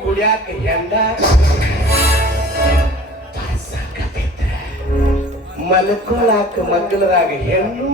ಕುಡಿಯಾಕ ಹೆಂಡ ಮಲ್ಕೊಳಾಕ ಮಗ್ಗಲದಾಗ ಹೆಣ್ಣು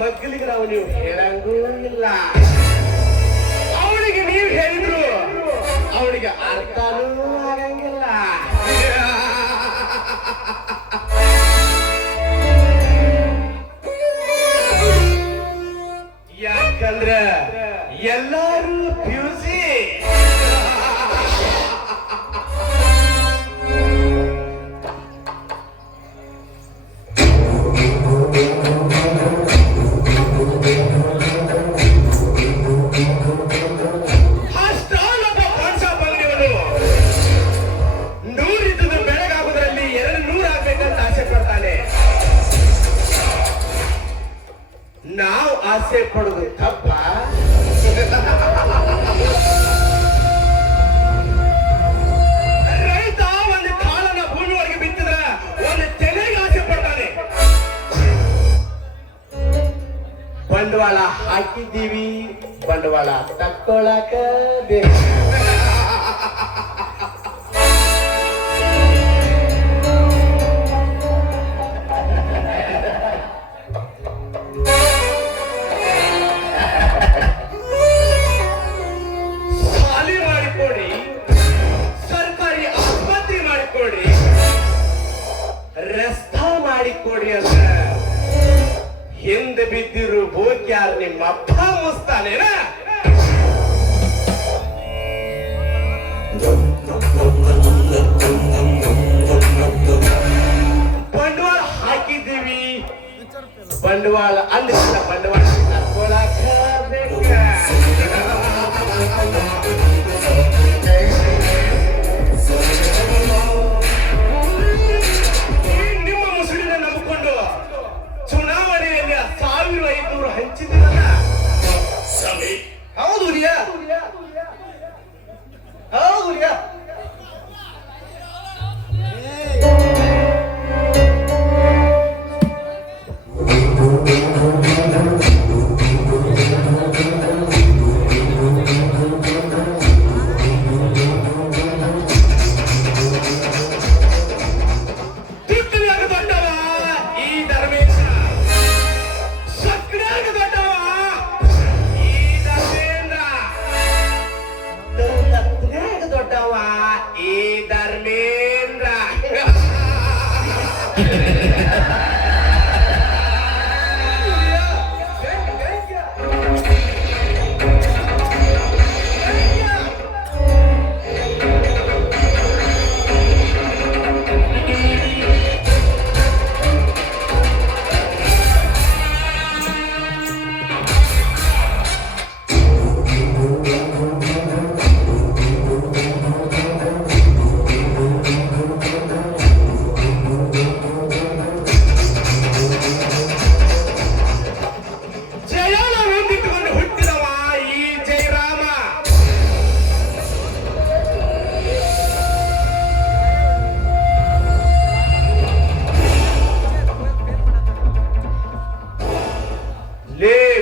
ಮಗ್ಗಲಿಗೆ ನಾವು ನೀವು ಹೇಳಂಗೂ ಇಲ್ಲ, ಅವಳಿಗೆ ನೀವು ಹೇಳಿದ್ರು ಅವಳಿಗೆ ಅರ್ಥನೂ ಆಗಂಗಿಲ್ಲ. ಯಾಕಂದ್ರ ಎಲ್ಲಾರು ಫ್ಯೂಸಿ. ನಾವು ಆಸೆ ಪಡುದು ತಪ್ಪ? ರೈತ ಒಂದು ಕಾಳನ ಭೂಮಿವರೆಗೆ ಬಿತ್ತಿದ್ರ ಒಂದು ತೆನೆಗೆ ಆಸೆ ಪಡ್ತಾನೆ. ಬಂಡವಾಳ ಹಾಕಿದ್ದೀವಿ, ಬಂಡವಾಳ ತಕ್ಕೊಳಕ ರಸ್ತಾ ಮಾಡಿಕೊಡಿ ಅಂತ ಹಿಂದೆ ಬಿದ್ದಿರು ಬೋಕ್ಯಾರ ನಿಮ್ಮ ಅಪ್ಪ ಮುಸ್ತಾನೇನ? ಬಂಡವಾಳ ಹಾಕಿದ್ದೀವಿ, ಬಂಡವಾಳ ಅಂದಿಲ್ಲ, ಬಂಡವಾಳ ಕರ್ಕೊಳಕ ಬೇಕ. ಚುನಾವಣೆಯಲ್ಲಿ 1500 ಹಂಚಿದಿರಲ್ಲ? ಹೌದು ರಿಯಾ, ಹೌದು ರಿಯಾ.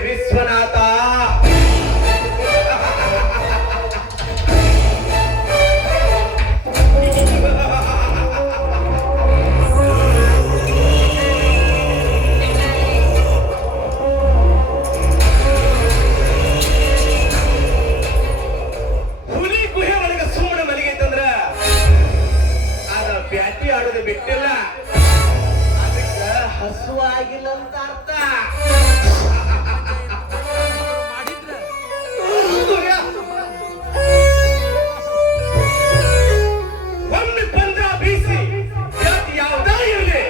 ವಿಶ್ವನಾಥ, ಹುಲಿ ಗುಹೆ ಒಳಗೆ ಸುಮ್ಮನೆ ಮಲಗೈತಂದ್ರ ಅದ ಬ್ಯಾಟಿ ಆಡೋದು ಬಿಟ್ಟಿಲ್ಲ, ಅದಕ್ಕ ಹಸುವಾಗಿಲ್ಲ ಅಂತ ಅರ್ಥ. ಮಾಡಿದ್ರ ಒಮ್ಮೆ ಬಂದ್ರ ಬೀಸಿ ಜಾತಿ ಯಾವ್ದಾ ಇರಲಿ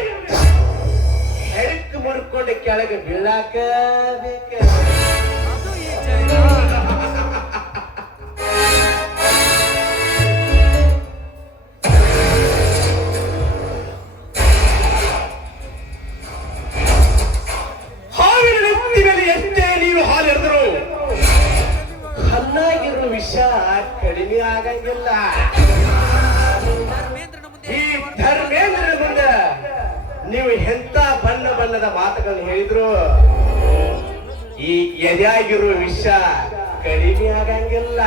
ಹೆಡಕ್ ಮುರ್ಕೊಂಡು ಕೆಳಗೆ ಬೀಳಾಕ ಬೇಕ. ಅದು ಈ ಜೈನ. ಹಾವಿನ ನೆತ್ತಿ ಮೇಲೆ ಎಷ್ಟೇ ನೀವು ಹಾಲೆರೆದರು ಹಣ್ಣಾಗಿರೋ ವಿಷ ಕಡಿಮೆ ಆಗಂಗಿಲ್ಲ. ಧರ್ಮೇಂದ್ರನ ಮುಂದೆ ಈ ಧರ್ಮೇಂದ್ರನ ಮುಂದೆ ನೀವು ಎಂತ ಬಣ್ಣ ಬಣ್ಣದ ಮಾತುಗಳನ್ನು ಹೇಳಿದ್ರು ಈ ಎದೆಯಾಗಿರೋ ವಿಷ ಕಡಿಮೆ ಆಗಂಗಿಲ್ಲ.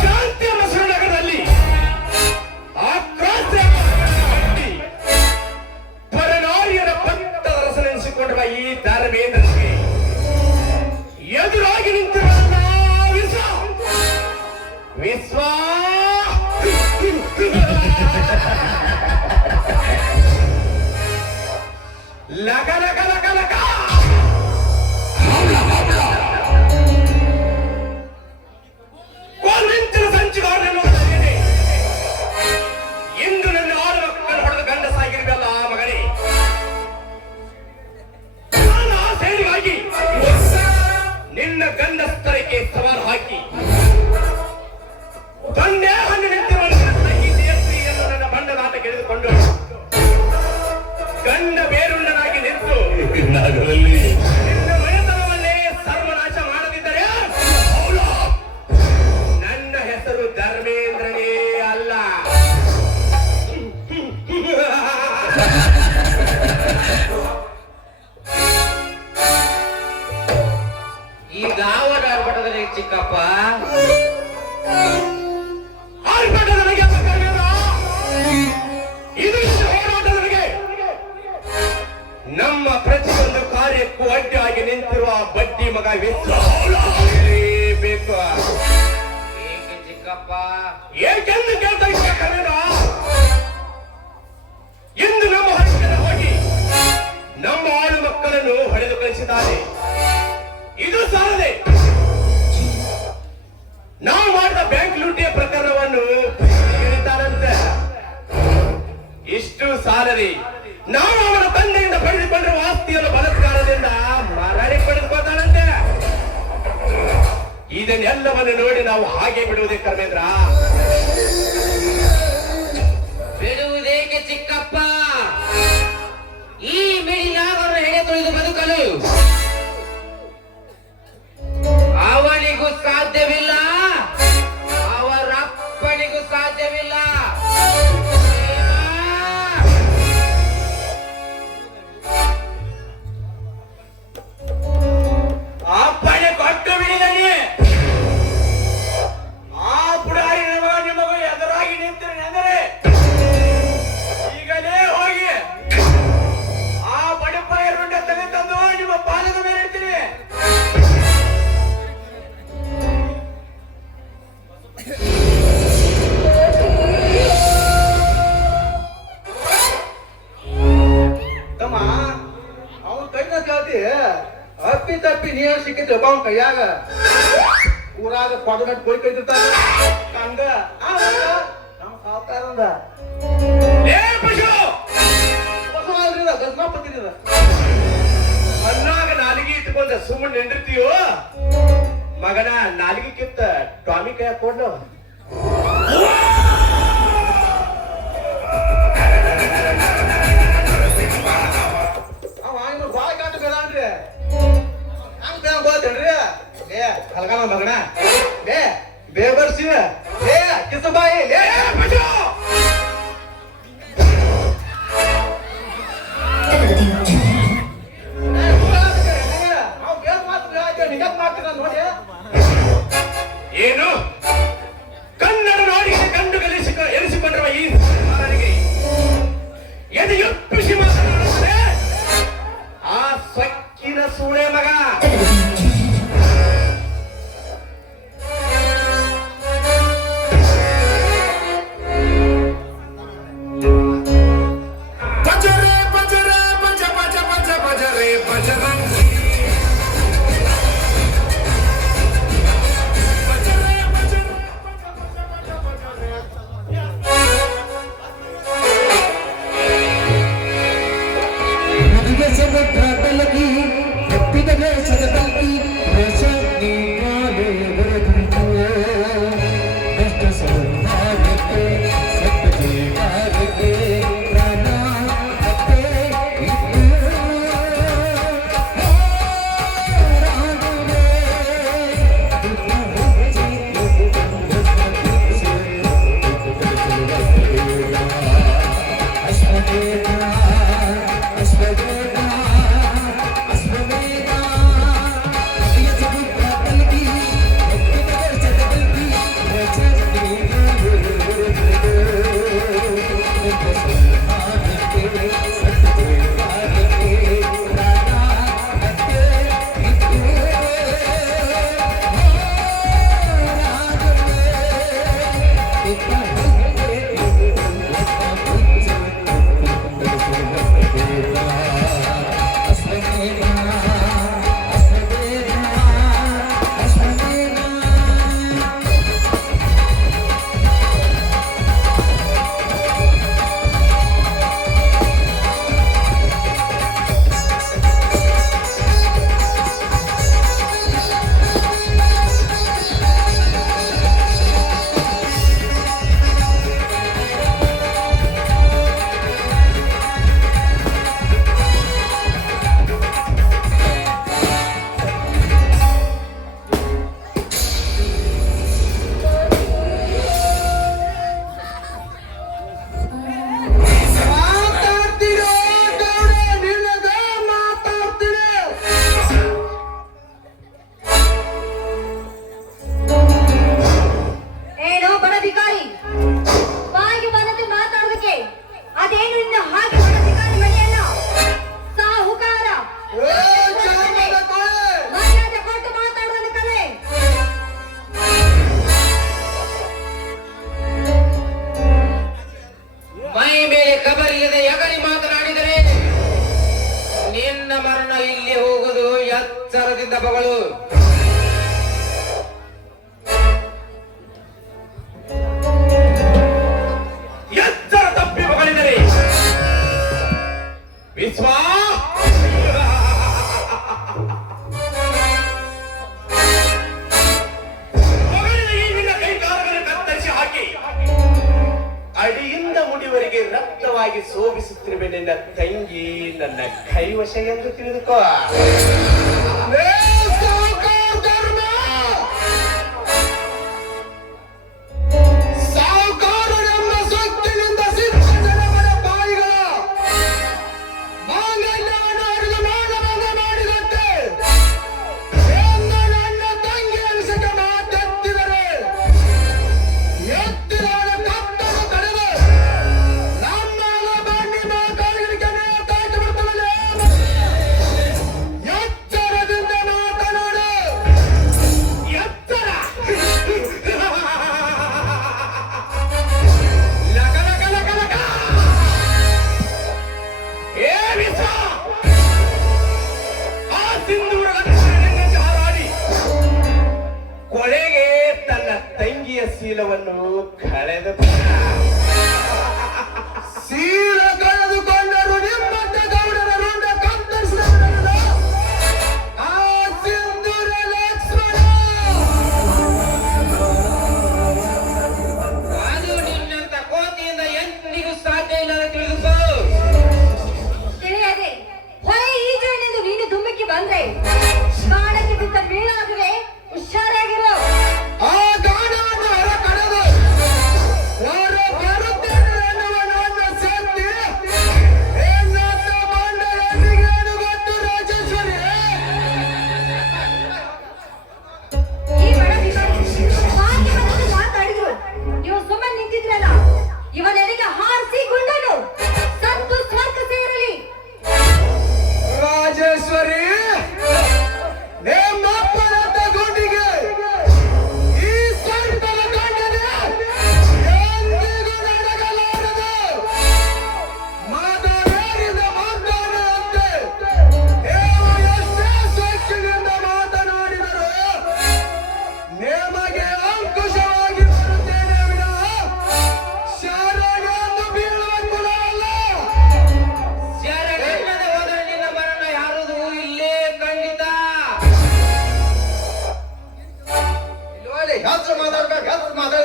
ಶಾಂತಿ ಮಸೂರು ನಗರದಲ್ಲಿ ಆಕ್ರಾಂತಿ ಪರನಾರಿಯರ ಪಟ್ಟದ ರಸನೆನಿಸಿಕೊಂಡಿರುವ ಈ ಧರ್ಮೇಂದ್ರನಿಗೆ ಎದುರಾಗಿ ನಿಂತಿರುವ ವಿಶ್ವ ಲಗ ಲಗ ಲಗ ಲಗ ಕೊಂದಿಂತಿನ ಸಂಚಿಗಾರನನ್ನು ನೋಡಿದ್ದೇನೆ. ಇಂದು ನನ್ನ 6 ಮಕ್ಕಳು ಹೊಡೆದು ಗಂಡಸಾಗಿರ್ಬಲ್ಲ ಮಗನೇ. ನಾನು ಆ ಸೇಡಿಗಾಗಿ ನಿನ್ನ ಗಂಡಸ್ತರಕ್ಕೆ ಸವಾಲು ಹಾಕಿ ಬಂದೇ ಹಣ್ಣು ನಿಂತಿರುವ ನನ್ನ ತಂಗಿ ಜಯಶ್ರೀಯನ್ನು ನನ್ನ ಬಣ್ಣದಾಟ ಗೆಳೆದುಕೊಂಡು ಗಂಡ ಬೇರುಂಡನಾಗಿ ನಿಂತು ನಿನ್ನ ಮನೆತನವನ್ನೇ ಸರ್ವನಾಶ ಮಾಡದಿದ್ದರೆ ನನ್ನ ಹೆಸರು ಧರ್ಮೇಂದ್ರನೇ ಅಲ್ಲ. ಈಗ ಆವಾಗ ಆರ್ಭಟದಲ್ಲಿ ಚಿಕ್ಕಪ್ಪ ಆರ್ಭಟ ನನಗೆ ಅಲ್ಲ ಕರ್ಮೇಂದ್ರ. ಇದು ಇಷ್ಟು ಹೋರಾಟ ನನಗೆ. ನಮ್ಮ ಪ್ರತಿಯೊಂದು ಕಾರ್ಯಕ್ಕೂ ಅಡ್ಡಿಯಾಗಿ ನಿಂತಿರುವ ಬಡ್ಡಿ ಮಗ ಬೇಕು. ಏಕೆ ಚಿಕ್ಕಪ್ಪ? ಏಕೆಂದು ಕೇಳ್ತಾ ಇದ್ದ ಕರ್ಮೇಂದ್ರ. ಇಂದು ನಮ್ಮ ಹತ್ತಿರ ಹೋಗಿ ನಮ್ಮ 6 ಮಕ್ಕಳನ್ನು ಹೊಡೆದು ಕಳಿಸಿದ್ದಾರೆ. ಇದು ಸಾಲದೆ ನಾವು ಮಾಡಿದ ಬ್ಯಾಂಕ್ ಲೂಟಿಯ ಪ್ರಕರಣವನ್ನು ಹೇಳಿದ್ದಾರಂತೆ. ಇಷ್ಟು ಸಾಲದೆ ನಾವು ಅವನ ತಂದೆಯಿಂದ ಪಡೆದುಕೊಂಡಿರುವ ಆಸ್ತಿಯನ್ನು ಬಲಾತ್ಕಾರದಿಂದ ಮರಳಿ ಪಡೆದುಕೊಳ್ತಾರಂತೆ. ಇದನ್ನೆಲ್ಲವನ್ನು ನೋಡಿ ನಾವು ಹಾಗೆ ಬಿಡುವುದೇ ಕರ್ಮೇಂದ್ರ? ಬಿಡುವುದೇಕೆ ಚಿಕ್ಕಪ್ಪ? ಈ ಮಿಡಿನಾಗರ ಹೆಡೆ ತೊಳೆದು ಬದುಕಲು ಅವನಿಗೂ ಸಾಧ್ಯವಿಲ್ಲ, ಅವರಪ್ಪನಿಗೂ ಸಾಧ್ಯವಿಲ್ಲ. ಅಪ್ಪಣೆ ಕೊಟ್ಟು ಬಿಡಿದಲ್ಲಿ ಆ ಪುಡಾರಿ ನಿಮಗೂ ಎದುರಾಗಿ ನಿಂತಿರನೆಂದರೆ ಈಗಲೇ ಹೋಗಿ ಆ ಬಡಪಾಯ ರುಂಡ ತಲೆ ತಂದು ನಿಮ್ಮ ಪಾಲದ ಮೇಲೆ ಇಡ್ತೀನಿ. ತಮ್ಮ ಅವನ್ ಕೈನ ಕೇಳ್ತಿ ಅಪ್ಪಿ ತಪ್ಪಿ ನೀರು ಸಿಕ್ಕಿತ್ತು ಅವನ್ ಕೈಯಾಗ ಊರಾಗ ಕೊಡಗಟ್ಟು ಕೋಳಿ ಕೈತಿರ್ತಾರ ಕಂದ ನಮ್ಮ ಸಾವುಕಾರಂದ ಏ ಪಶು ಬಸವಾದ್ರಿದ ಗಸ್ಮಾಪತಿದ ಮನ್ನಾಗ ನಾಲಿಗೆ ಇಟ್ಕೊಂಡ ಸುಮ್ಮನೆ ನಿಂದಿರ್ತೀಯೋ ಮಗನ ನಾಲಿಗೆ ಕಿತ್ತ ಟಾಮಿ ಕೈ ಹಾಕೊಂಡು ಅವ ಇನ್ನು ಬಾಳ ಕಾಟ ಬೇಡನ್ರಿ ಹಂಗ ಬೇಡ ಗೊತ್ತೇನ್ರಿ ಏ ಹಲಗಾನ ಮಗನ ಬೇಬರ್ಸಿ ಏ ಕಿಸಬಾಯಿ ಏ ಪಶು ನಾವು ಬೇಡ ಮಗಳು ಎಚ್ಚರ ತಪ್ಪಿ ಮಗಳಿದರೆ ವಿಶ್ವ ಅಡಿಯಿಂದ ಮುಡಿವರೆಗೆ ರಕ್ತವಾಗಿ ಶೋಭಿಸುತ್ತಿರುವ ನಿನ್ನ ತಂಗಿ ನನ್ನ ಕೈವಶ ಎಂದು ತಿಳಿದುಕೋ. ಕೊನೆಗೆ ತನ್ನ ತಂಗಿಯ ಶೀಲವನ್ನು ಕಳೆದು ಶೀಲ ಕಳೆದುಕೊಂಡರು ನಿಮ್ಮಂತ ಗೌಡರ ರುಂಡ ಕತ್ತರಿಸಿದ ಆ ಸಿಂಧೂರ ಲಕ್ಷ್ಮಣ ಅದು ನಿನ್ನಂತ ಕೋತಿಯಿಂದ ಎಂದಿಗೂ ಸಾಧ್ಯ ಇಲ್ಲ ತಿಳಿದುಕೋ. ತಿಳಿಯದೆ ಹೊಳೆ ಈಜೆಂದು ನೀನು ದುಮ್ಮಕ್ಕೆ ಬಂದ್ರೆ ಕಾಡಕ್ಕೆ ಬಿದ್ದ ಬೀಳಾಗುವೆ. ಹುಷಾರಾಗಿರೋ. ಆ ಗಾಣವನ್ನು ಹೊರ ಕಡೆದು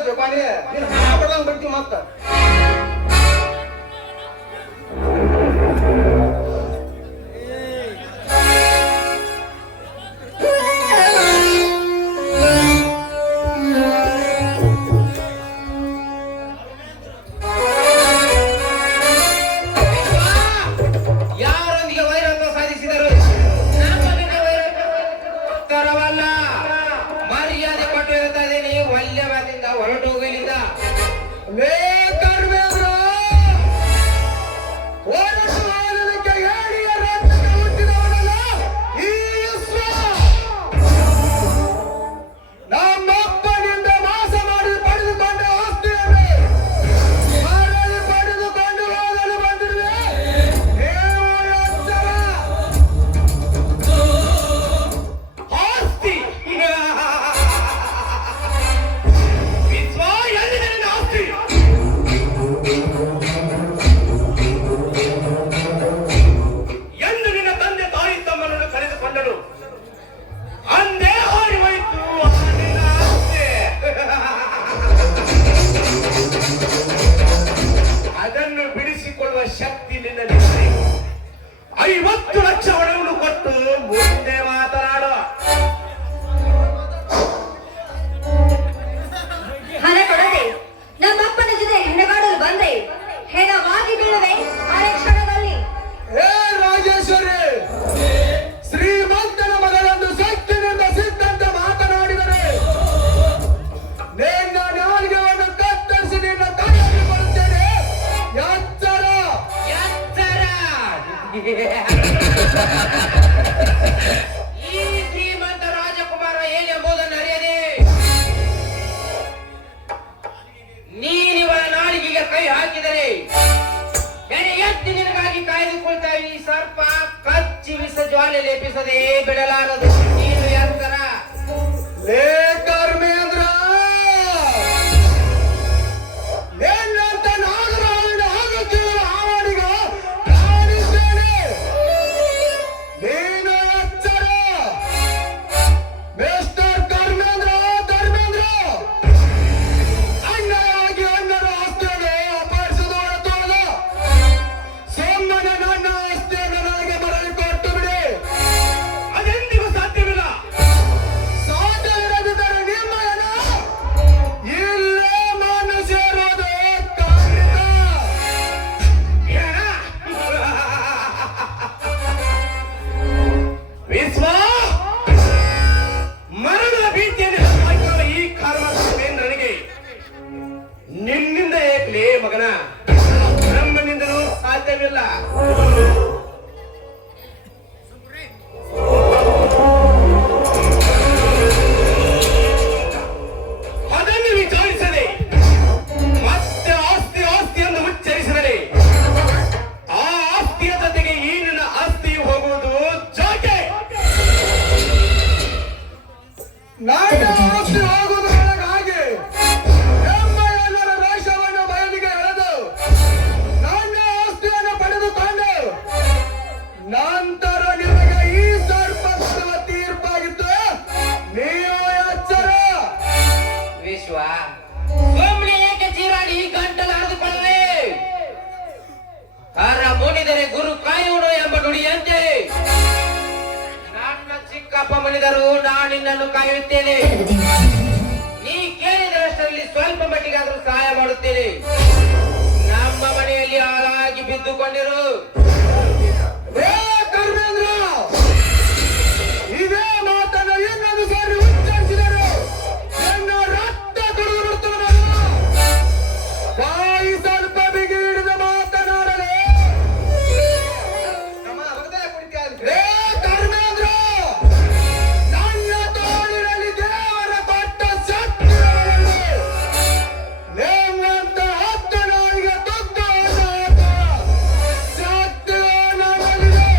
ಬೇಕಾನಿ ಬಿಡ್ತೀವಿ ಮತ್ತ ಯಾರೊಂದಿಗೆ ವೈರತ್ವ ಸಾಧಿಸಿದರು ನಮ್ಮೊಂದಿಗೆ ವೈರತ್ವವಲ್ಲ ಮರ್ಯಾದೆ ಕೊಟ್ಟು ಹೇಳ್ತಾ ಇದ್ದೀನಿ ಒಳ್ಳೆ ಮಾತಿಂದ ಹೊರಟು ಹೋಗಲಿಲ್ಲ ಲೇ ಕರ್ಮೇಂದ್ರ, ಹೊರಟು ಹೋಗಲಿಕ್ಕೆ ಹೇಳಿಯ ರಕ್ತಕ್ಕೆ ಹುಟ್ಟಿದವನಲ್ಲ ಈ ವಿಶ್ವ. ನಮ್ಮಪ್ಪನಿಂದ ಮೋಸ ಮಾಡಿ ಪಡೆದುಕೊಂಡ ಆಸ್ತಿಯನ್ನು ಮರಳಿ ಪಡೆದುಕೊಂಡು ಹೋಗಲು ಬಂದಿರುವೆ. ನೀವು ಎಚ್ಚರ. ಆಸ್ತಿ ವಿಶ್ವ ಎಲ್ಲಿದೆ ನಿನ್ನ ಆಸ್ತಿ ಎಂದು ನಿನ್ನ ತಂದೆ ತಾಯಿ ತಮ್ಮನನ್ನು ಕಳೆದುಕೊಂಡರು ಅಂದೇ ಹಾರಿ ಹೋಯಿತು ಆ ನಿನ್ನ ಆಸ್ತಿ. ಅದನ್ನು ಬಿಡಿಸಿಕೊಳ್ಳುವ ಶಕ್ತಿ ನಿನ್ನಲ್ಲಿದೆ. 50 ಲಕ್ಷ ಹಣವನ್ನು ಕೊಟ್ಟು ಮುಂದೆ ಮಾತನಾಡು. ಹಣ ಕೊಡದೆ ನಮ್ಮಪ್ಪನ ಜೊತೆ ಹೆಣಗಾಡಲು ಬಂದ್ರೆ ಹೆಣವಾಗಿ ಬೀಳುವೆ ಅರೆ ಕ್ಷಣದಲ್ಲಿ. ಹೇ ರಾಜೇಶ್ವರಿ, ಶ್ರೀಮಂತನ ಮಗನನ್ನು ಸೊಕ್ಕಿನಿಂದ ಸಿದ್ಧಂತೆ ಮಾತನಾಡಿದರೆ ನಿನ್ನ ನಾಲಿಗೆಯನ್ನು ಕತ್ತರಿಸಿ ನಿನ್ನ ಕೈಯಲ್ಲಿ ಕೊಡುತ್ತೇನೆ. ಎಚ್ಚರ. ಎಚ್ಚರ. ಈ ಶ್ರೀಮಂತ ರಾಜಕುಮಾರ ಏನೆಂಬುದನ್ನು ಅರಿಯದೆ ನೀನಿವರ ನಾಳಿಗೆಗೆ ಕೈ ಹಾಕಿದರೆ ಎನೆ ಎತ್ತಿ ನಿನಗಾಗಿ ಕಾಯ್ದುಕೊಳ್ತಾ ಈ ಸರ್ಪ ಕಚ್ಚಿ ವಿಷ ಜ್ವಾಲೆ ಲೇಪಿಸದೆ ಬಿಡಲಾರದು. ನೀನು ಎತ್ತರ. ಲೇ ಕರ್ಮೇಂದ್ರ, ನಿನ್ನಂತ ನಾಗರಾಜನ ಆಗುತ್ತಿರುವ ಹಾವಳಿಗ ಕಾಣಿಸ್ತೇನೆ. ನೀನು ಎಚ್ಚರ. ಮಿಸ್ಟರ್ ಧರ್ಮೇಂದ್ರ, ಅನ್ಯಾಯವಾಗಿ ಅಣ್ಣರ ಆಸ್ತಿಯನ್ನು ಅಪಹರಿಸಿದವರ ತೋಳ ಸುಮ್ಮನೆ ನನ್ನ ಆಸ್ತಿಯನ್ನು ನನಗೆ ಮರಳಿ ಕೊಟ್ಟು ಬಿಡಿ. ಅದೆಂದಿಗೂ ಸಾಧ್ಯವಿಲ್ಲ. ಸಾಧ್ಯವಿರದಿದ್ದರೆ ನಿಮ್ಮನ್ನು ಇಲ್ಲೇ ಮಣ್ಣು ಸೇರುವುದು ಖಂಡಿತ. ಏನ? ವಿಶ್ವ ಮರಣದ ಭೀತಿಯನ್ನು ಹಾಕಿರುವ ಈ ಕಾರಣಕ್ಕೆ ನಿನ್ನಿಂದ ಏಕಲೇ ಮಗನ, ನಮ್ಮನಿಂದಲೂ ಸಾಧ್ಯವಿಲ್ಲ. ಅದನ್ನು ವಿಚಾರಿಸದೆ ಮತ್ತೆ ಆಸ್ತಿ ಆಸ್ತಿ ಎಂದು ಉಚ್ಚರಿಸಿದರೆ ಆ ಆಸ್ತಿಯ ಜೊತೆಗೆ ಈ ನನ್ನ ಆಸ್ತಿಯು ಹೋಗುವುದು ಜೋಕೆ. ನನ್ನ ಆಸ್ತಿ ಹೋಗುವುದರೊಳಗಾಗಿ ನಮ್ಮ ಎಲ್ಲರ ರೋಷವನ್ನು ಬಯಲಿಗೆ ಎಳೆದು ನನ್ನ ಆಸ್ತಿಯನ್ನು ಪಡೆದುಕೊಂಡು ನಂತರ ನಿಮಗೆ ಈ ಸರ್ಪದ ತೀರ್ಪಾಗಿತ್ತು. ನೀವು ಎಚ್ಚರ. ವಿಶ್ವ ಸುಮ್ಮನೆ ಏಕೆ ಚೀರಾಡಿ ಗಂಟಲು ಹರಿದುಕೊಳ್ಳುವೆ? ಕರ ಮುನಿದರೆ ಗುರು ಕಾಯುವುದು ಎಂಬ ನುಡಿಯಂತೆ ನನ್ನ ಚಿಕ್ಕಪ್ಪ ಮುನಿದರು ನಾನು ನಿನ್ನನ್ನು ಕಾಯುತ್ತೇನೆ. ನೀ ಕೇಳಿದರಷ್ಟರಲ್ಲಿ ಸ್ವಲ್ಪ ಮಟ್ಟಿಗಾದರೂ ಸಹಾಯ ಮಾಡುತ್ತೇನೆ. ನಮ್ಮ ಮನೆಯಲ್ಲಿ ಹಾಳಾಗಿ ಬಿದ್ದುಕೊಂಡಿರು. ಏ ಧರ್ಮೇಂದ್ರ, ಇದೇ ಮಾತನ್ನು ಇನ್ನೊಂದು ಸಾರಿ ಉಚ್ಚರಿಸಿದರು ನನ್ನ ರಕ್ತ ಕುಡಿದು ಬಿಡ್ತದೆ. ಬಾಯಿ ಸ್ವಲ್ಪ ಬಿಗಿ ಹಿಡಿದ ಮಾತನಾಡಲೇ. ನಮ್ಮ ಹೃದಯ ಕುಡಿತಾ ಏ ಧರ್ಮೇಂದ್ರ, ನನ್ನ ತೋಳಿನಲ್ಲಿ ದೇವರ ಕೊಟ್ಟ ಶಕ್ತಿಗಳನ್ನು ನಿನ್ನಂತ 10 ನಾಯಿಗೆ ತುತ್ತು ಶಕ್ತಿ ನನ್ನಲ್ಲಿದೆ.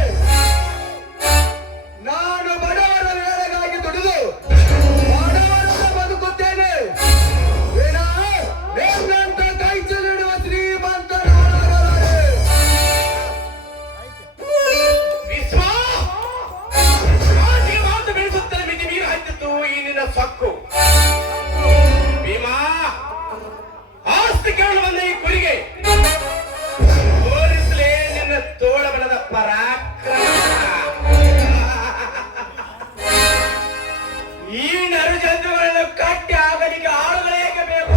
ಕಟ್ಟಿ ಆಗಲಿಕ್ಕೆ ಆಳುಗಳು ಹೇಗೆ ಬೇಕು?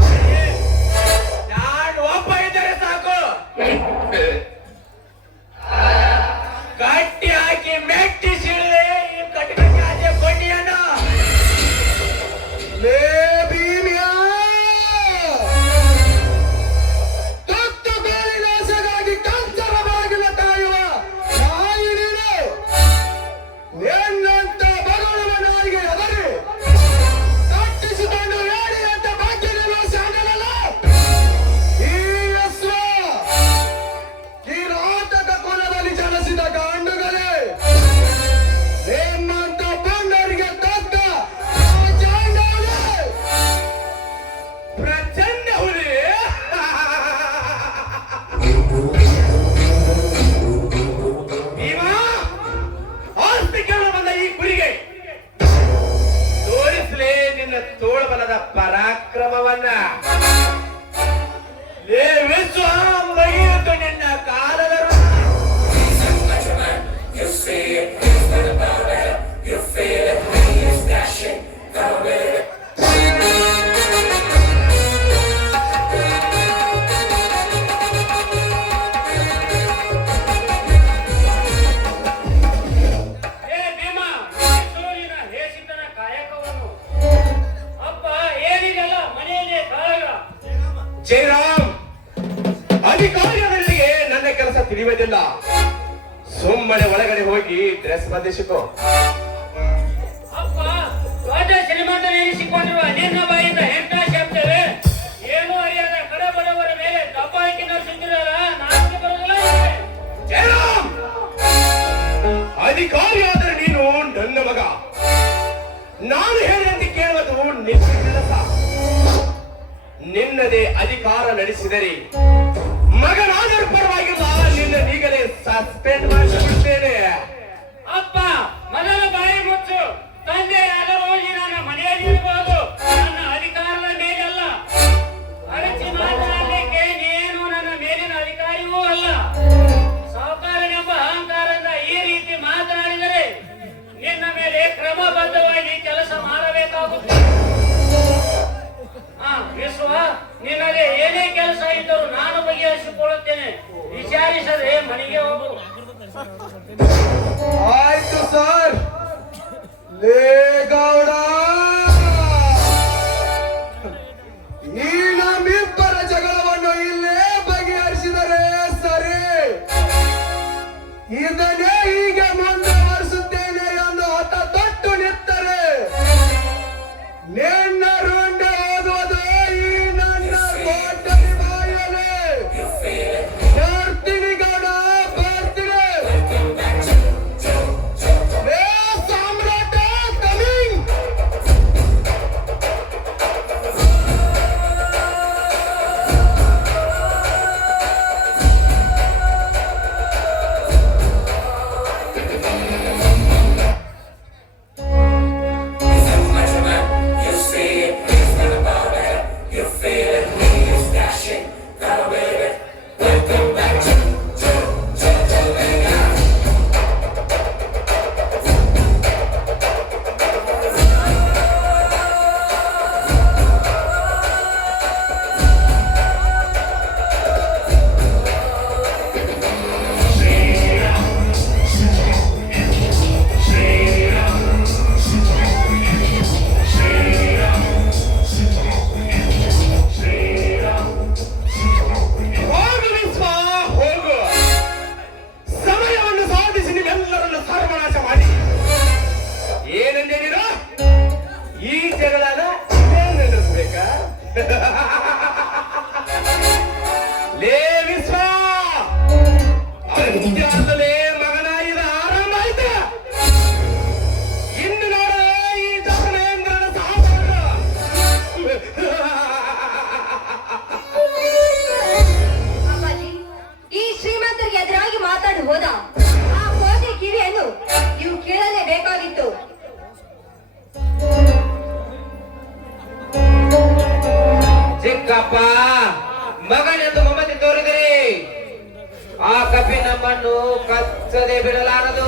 ನಾನು ಒಬ್ಬ ಇದ್ದರೆ ಸಾಕು. ಕಟ್ಟಿ ಹಾಕಿ ಮೆಟ್ಟಿಸಿಳೆ ಈ ಕಟ್ಟಿಗೆ ಅದೇ ಕೊಂಡಿಯನ್ನ. ಲೇ ಭೀಮ್ಯಾ, ತತ್ತು ಗೋಳಿನಾಶಗಾಗಿ ಕಂಚರ ಬಾಗಿಲ ಕಾಯುವ ನಾಯಿ ನೀನು. ನಿನ್ನಂತ ಬರುಳುವ ನಾಯಿಗೆ ಎದರಿ ಕಟ್ಟಿಸಿಕೊಂಡು ಹೇಳಿ ಅಂತ ಬಾಕಿ ನಿಲ್ಲುವ ಶಾಂಡಲಲ್ಲ ಈ ಯಸ್ವ. ಕಿರಾತಕ ಕುಲದಲ್ಲಿ ಜನಿಸಿದ ಗಂಡುಗಳೇ, ನಿಮ್ಮಂತ ಬಂಡರಿಗೆ ತಕ್ಕ ಚಾಂಡಾಲೆ. ಪ್ರಚಂಡ ಹುಲಿ. ಇವ ಆಸ್ತಿ ಕೇಳಲು ಬಂದ ಈ ಕುರಿಗೆ ತೋರಿಸಲೇ ನಿನ್ನ ತೋಳಬಲದ ಪರಾಕ್ರಮವನ್ನ. ಲೇ ವಿಶ್ವ, ಮುಗಿಯಿತು ನಿನ್ನ ಕಾಲದ ಋಣ. ಏ ಭೀಮ, ಸೂರ್ಯನ ಹೇಸಿದ್ದನ ಕಾಯಕವನ್ನು ಅಪ್ಪ ಏನಿದೆಲ್ಲ ಮನೆಯಲ್ಲೇ ಕಾಳಗ. ಜಯರಾಮ್, ಅಧಿಕಾರಿಯವರಿಗೆ ನನ್ನ ಕೆಲಸ ತಿಳಿಯುವುದಿಲ್ಲ. ಸುಮ್ಮನೆ ಒಳಗಡೆ ಹೋಗಿ ಡ್ರೆಸ್ ಬದಲಿಸಿಕೋ. ಅಪ್ಪ ದೊಡ್ಡ ಶ್ರೀಮಂತನೆನಿಸಿಕೊಂಡಿರುವ ನಿನ್ನ ಬಾಯಿಂದ ಎಂತ ಶಬ್ದವೇ? ಏನೂ ಅರಿಯದ ಕಡ ಬಡವರ ಮೇಲೆ ದಬ್ಬಾಳಿಕೆ ನಡೆಸುತ್ತಿರಲ್ಲ, ನಾಚಿಕೆ ಬರುವುದಿಲ್ಲ ನಿನಗೆ? ಜಯರಾಮ್, ಅಧಿಕಾರಿಯಾದರೆ ನೀನು ನನ್ನ ಮಗ. ನಾನು ಹೇಳಿದಂತೆ ಕೇಳುವುದು ನಿನ್ನ ಕೆಲಸ. ನಿನ್ನದೇ ಅಧಿಕಾರ ನಡೆಸಿದರೆ ಮಗನಾದರೂ ಪರವಾಗಿಲ್ಲ, ನಿನ್ನ ಈಗಲೇ ಸಸ್ಪೆಂಡ್ ಮಾಡಿಬಿಡ್ತೇನೆ. ಅಪ್ಪ ಮೊದಲ ಬಾಯಿ ಮುಚ್ಚು. ತಂದೆಯಾದರೂ ಈ ನನ್ನ ಮನೆಯಲ್ಲಿರಬಹುದು, ನನ್ನ ಅಧಿಕಾರದ ಮೇಲಲ್ಲ. ಅರಚಿ ಮಾತನಾಡಲಿಕ್ಕೆ ನೀನು ನನ್ನ ಮೇಲಿನ ಅಧಿಕಾರಿಯೂ ಅಲ್ಲ. ಸಾಹುಕಾರನೆಂಬ ಅಹಂಕಾರದಿಂದ ಈ ರೀತಿ ಮಾತನಾಡಿದರೆ ನಿನ್ನ ಮೇಲೆ ಕ್ರಮಬದ್ಧವಾಗಿ ಕೆಲಸ ಮಾಡಬೇಕಾಗುತ್ತೆ. ವಿಶ್ವ, ನಿನ್ನಲ್ಲಿ ಏನೇ ಕೆಲಸ ಇದ್ದರೂ ನಾನು ಬಗೆಹರಿಸಿಕೊಳ್ಳುತ್ತೇನೆ. ವಿಚಾರಿಸದೆ ಮನೆಗೆ ಹೋಗು. ಆಯ್ತು ಸರ್. ಲೇ ಗೌಡ, ಈ ನಮ್ಮಿಬ್ಬರ ಜಗಳವನ್ನು ಇಲ್ಲೇ ಬಗೆಹರಿಸಿದರೆ ಸರಿ. ಇದನ್ನೇ ಹೀಗೆ ಮುಂದುವರಿಸುತ್ತೇನೆ ಎಂದು ಹಠ ತೊಟ್ಟು ನಿಂತರೆ ನಿನ್ನ ರುಂಡೆ ಓದುವುದು ಈ ನನ್ನ ಕೋಟರಿ ಬಾಯಲೆ. ಬರ್ತೀನಿ ಗೌಡ, ಬರ್ತೀನಿ. ಲೇ ಸಾಮ್ರಾಟ ಕಮಿಂಗ್. ಹೋಗು ವಿಶ್ವ, ಹೋಗು. ಸಮಯವನ್ನು ಸಾಧಿಸಿ ನೀವೆಲ್ಲರನ್ನು ಸರ್ವನಾಶ ಮಾಡಿ. ಏನಂದೆ ನೀನು? ಈ ಜಗಳನ ನಡೆಸಬೇಕಾ? ಲೇ ವಿಶ್ವ, ಅಂತ್ಯದಲ್ಲೇ ಮಗನ ಇದು ಆರಂಭ ಆಯ್ತು. ಇನ್ನು ನೋಡ ಈ ದಶನೇಂದ್ರನ ಸಾವುಕಾರ. ಅಪ್ಪಾಜಿ, ಈ ಶ್ರೀಮಂತರಿಗೆ ಎದುರಾಗಿ ಮಾತಾಡಿ ಹೋದ ಆ ಕೋತಿ ಕಿವಿಯನ್ನು ನೀವು ಕೇಳಲೇಬೇಕಾಗಿತ್ತು. ಚಿಕ್ಕಪ್ಪ, ಮಗನೆಂದು ಮಮತೆ ತೋರಿದರೆ ಆ ಕಪಿ ನಮ್ಮನ್ನು ಕಚ್ಚದೆ ಬಿಡಲಾರದು.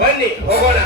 ಬನ್ನಿ ಹೋಗೋಣ.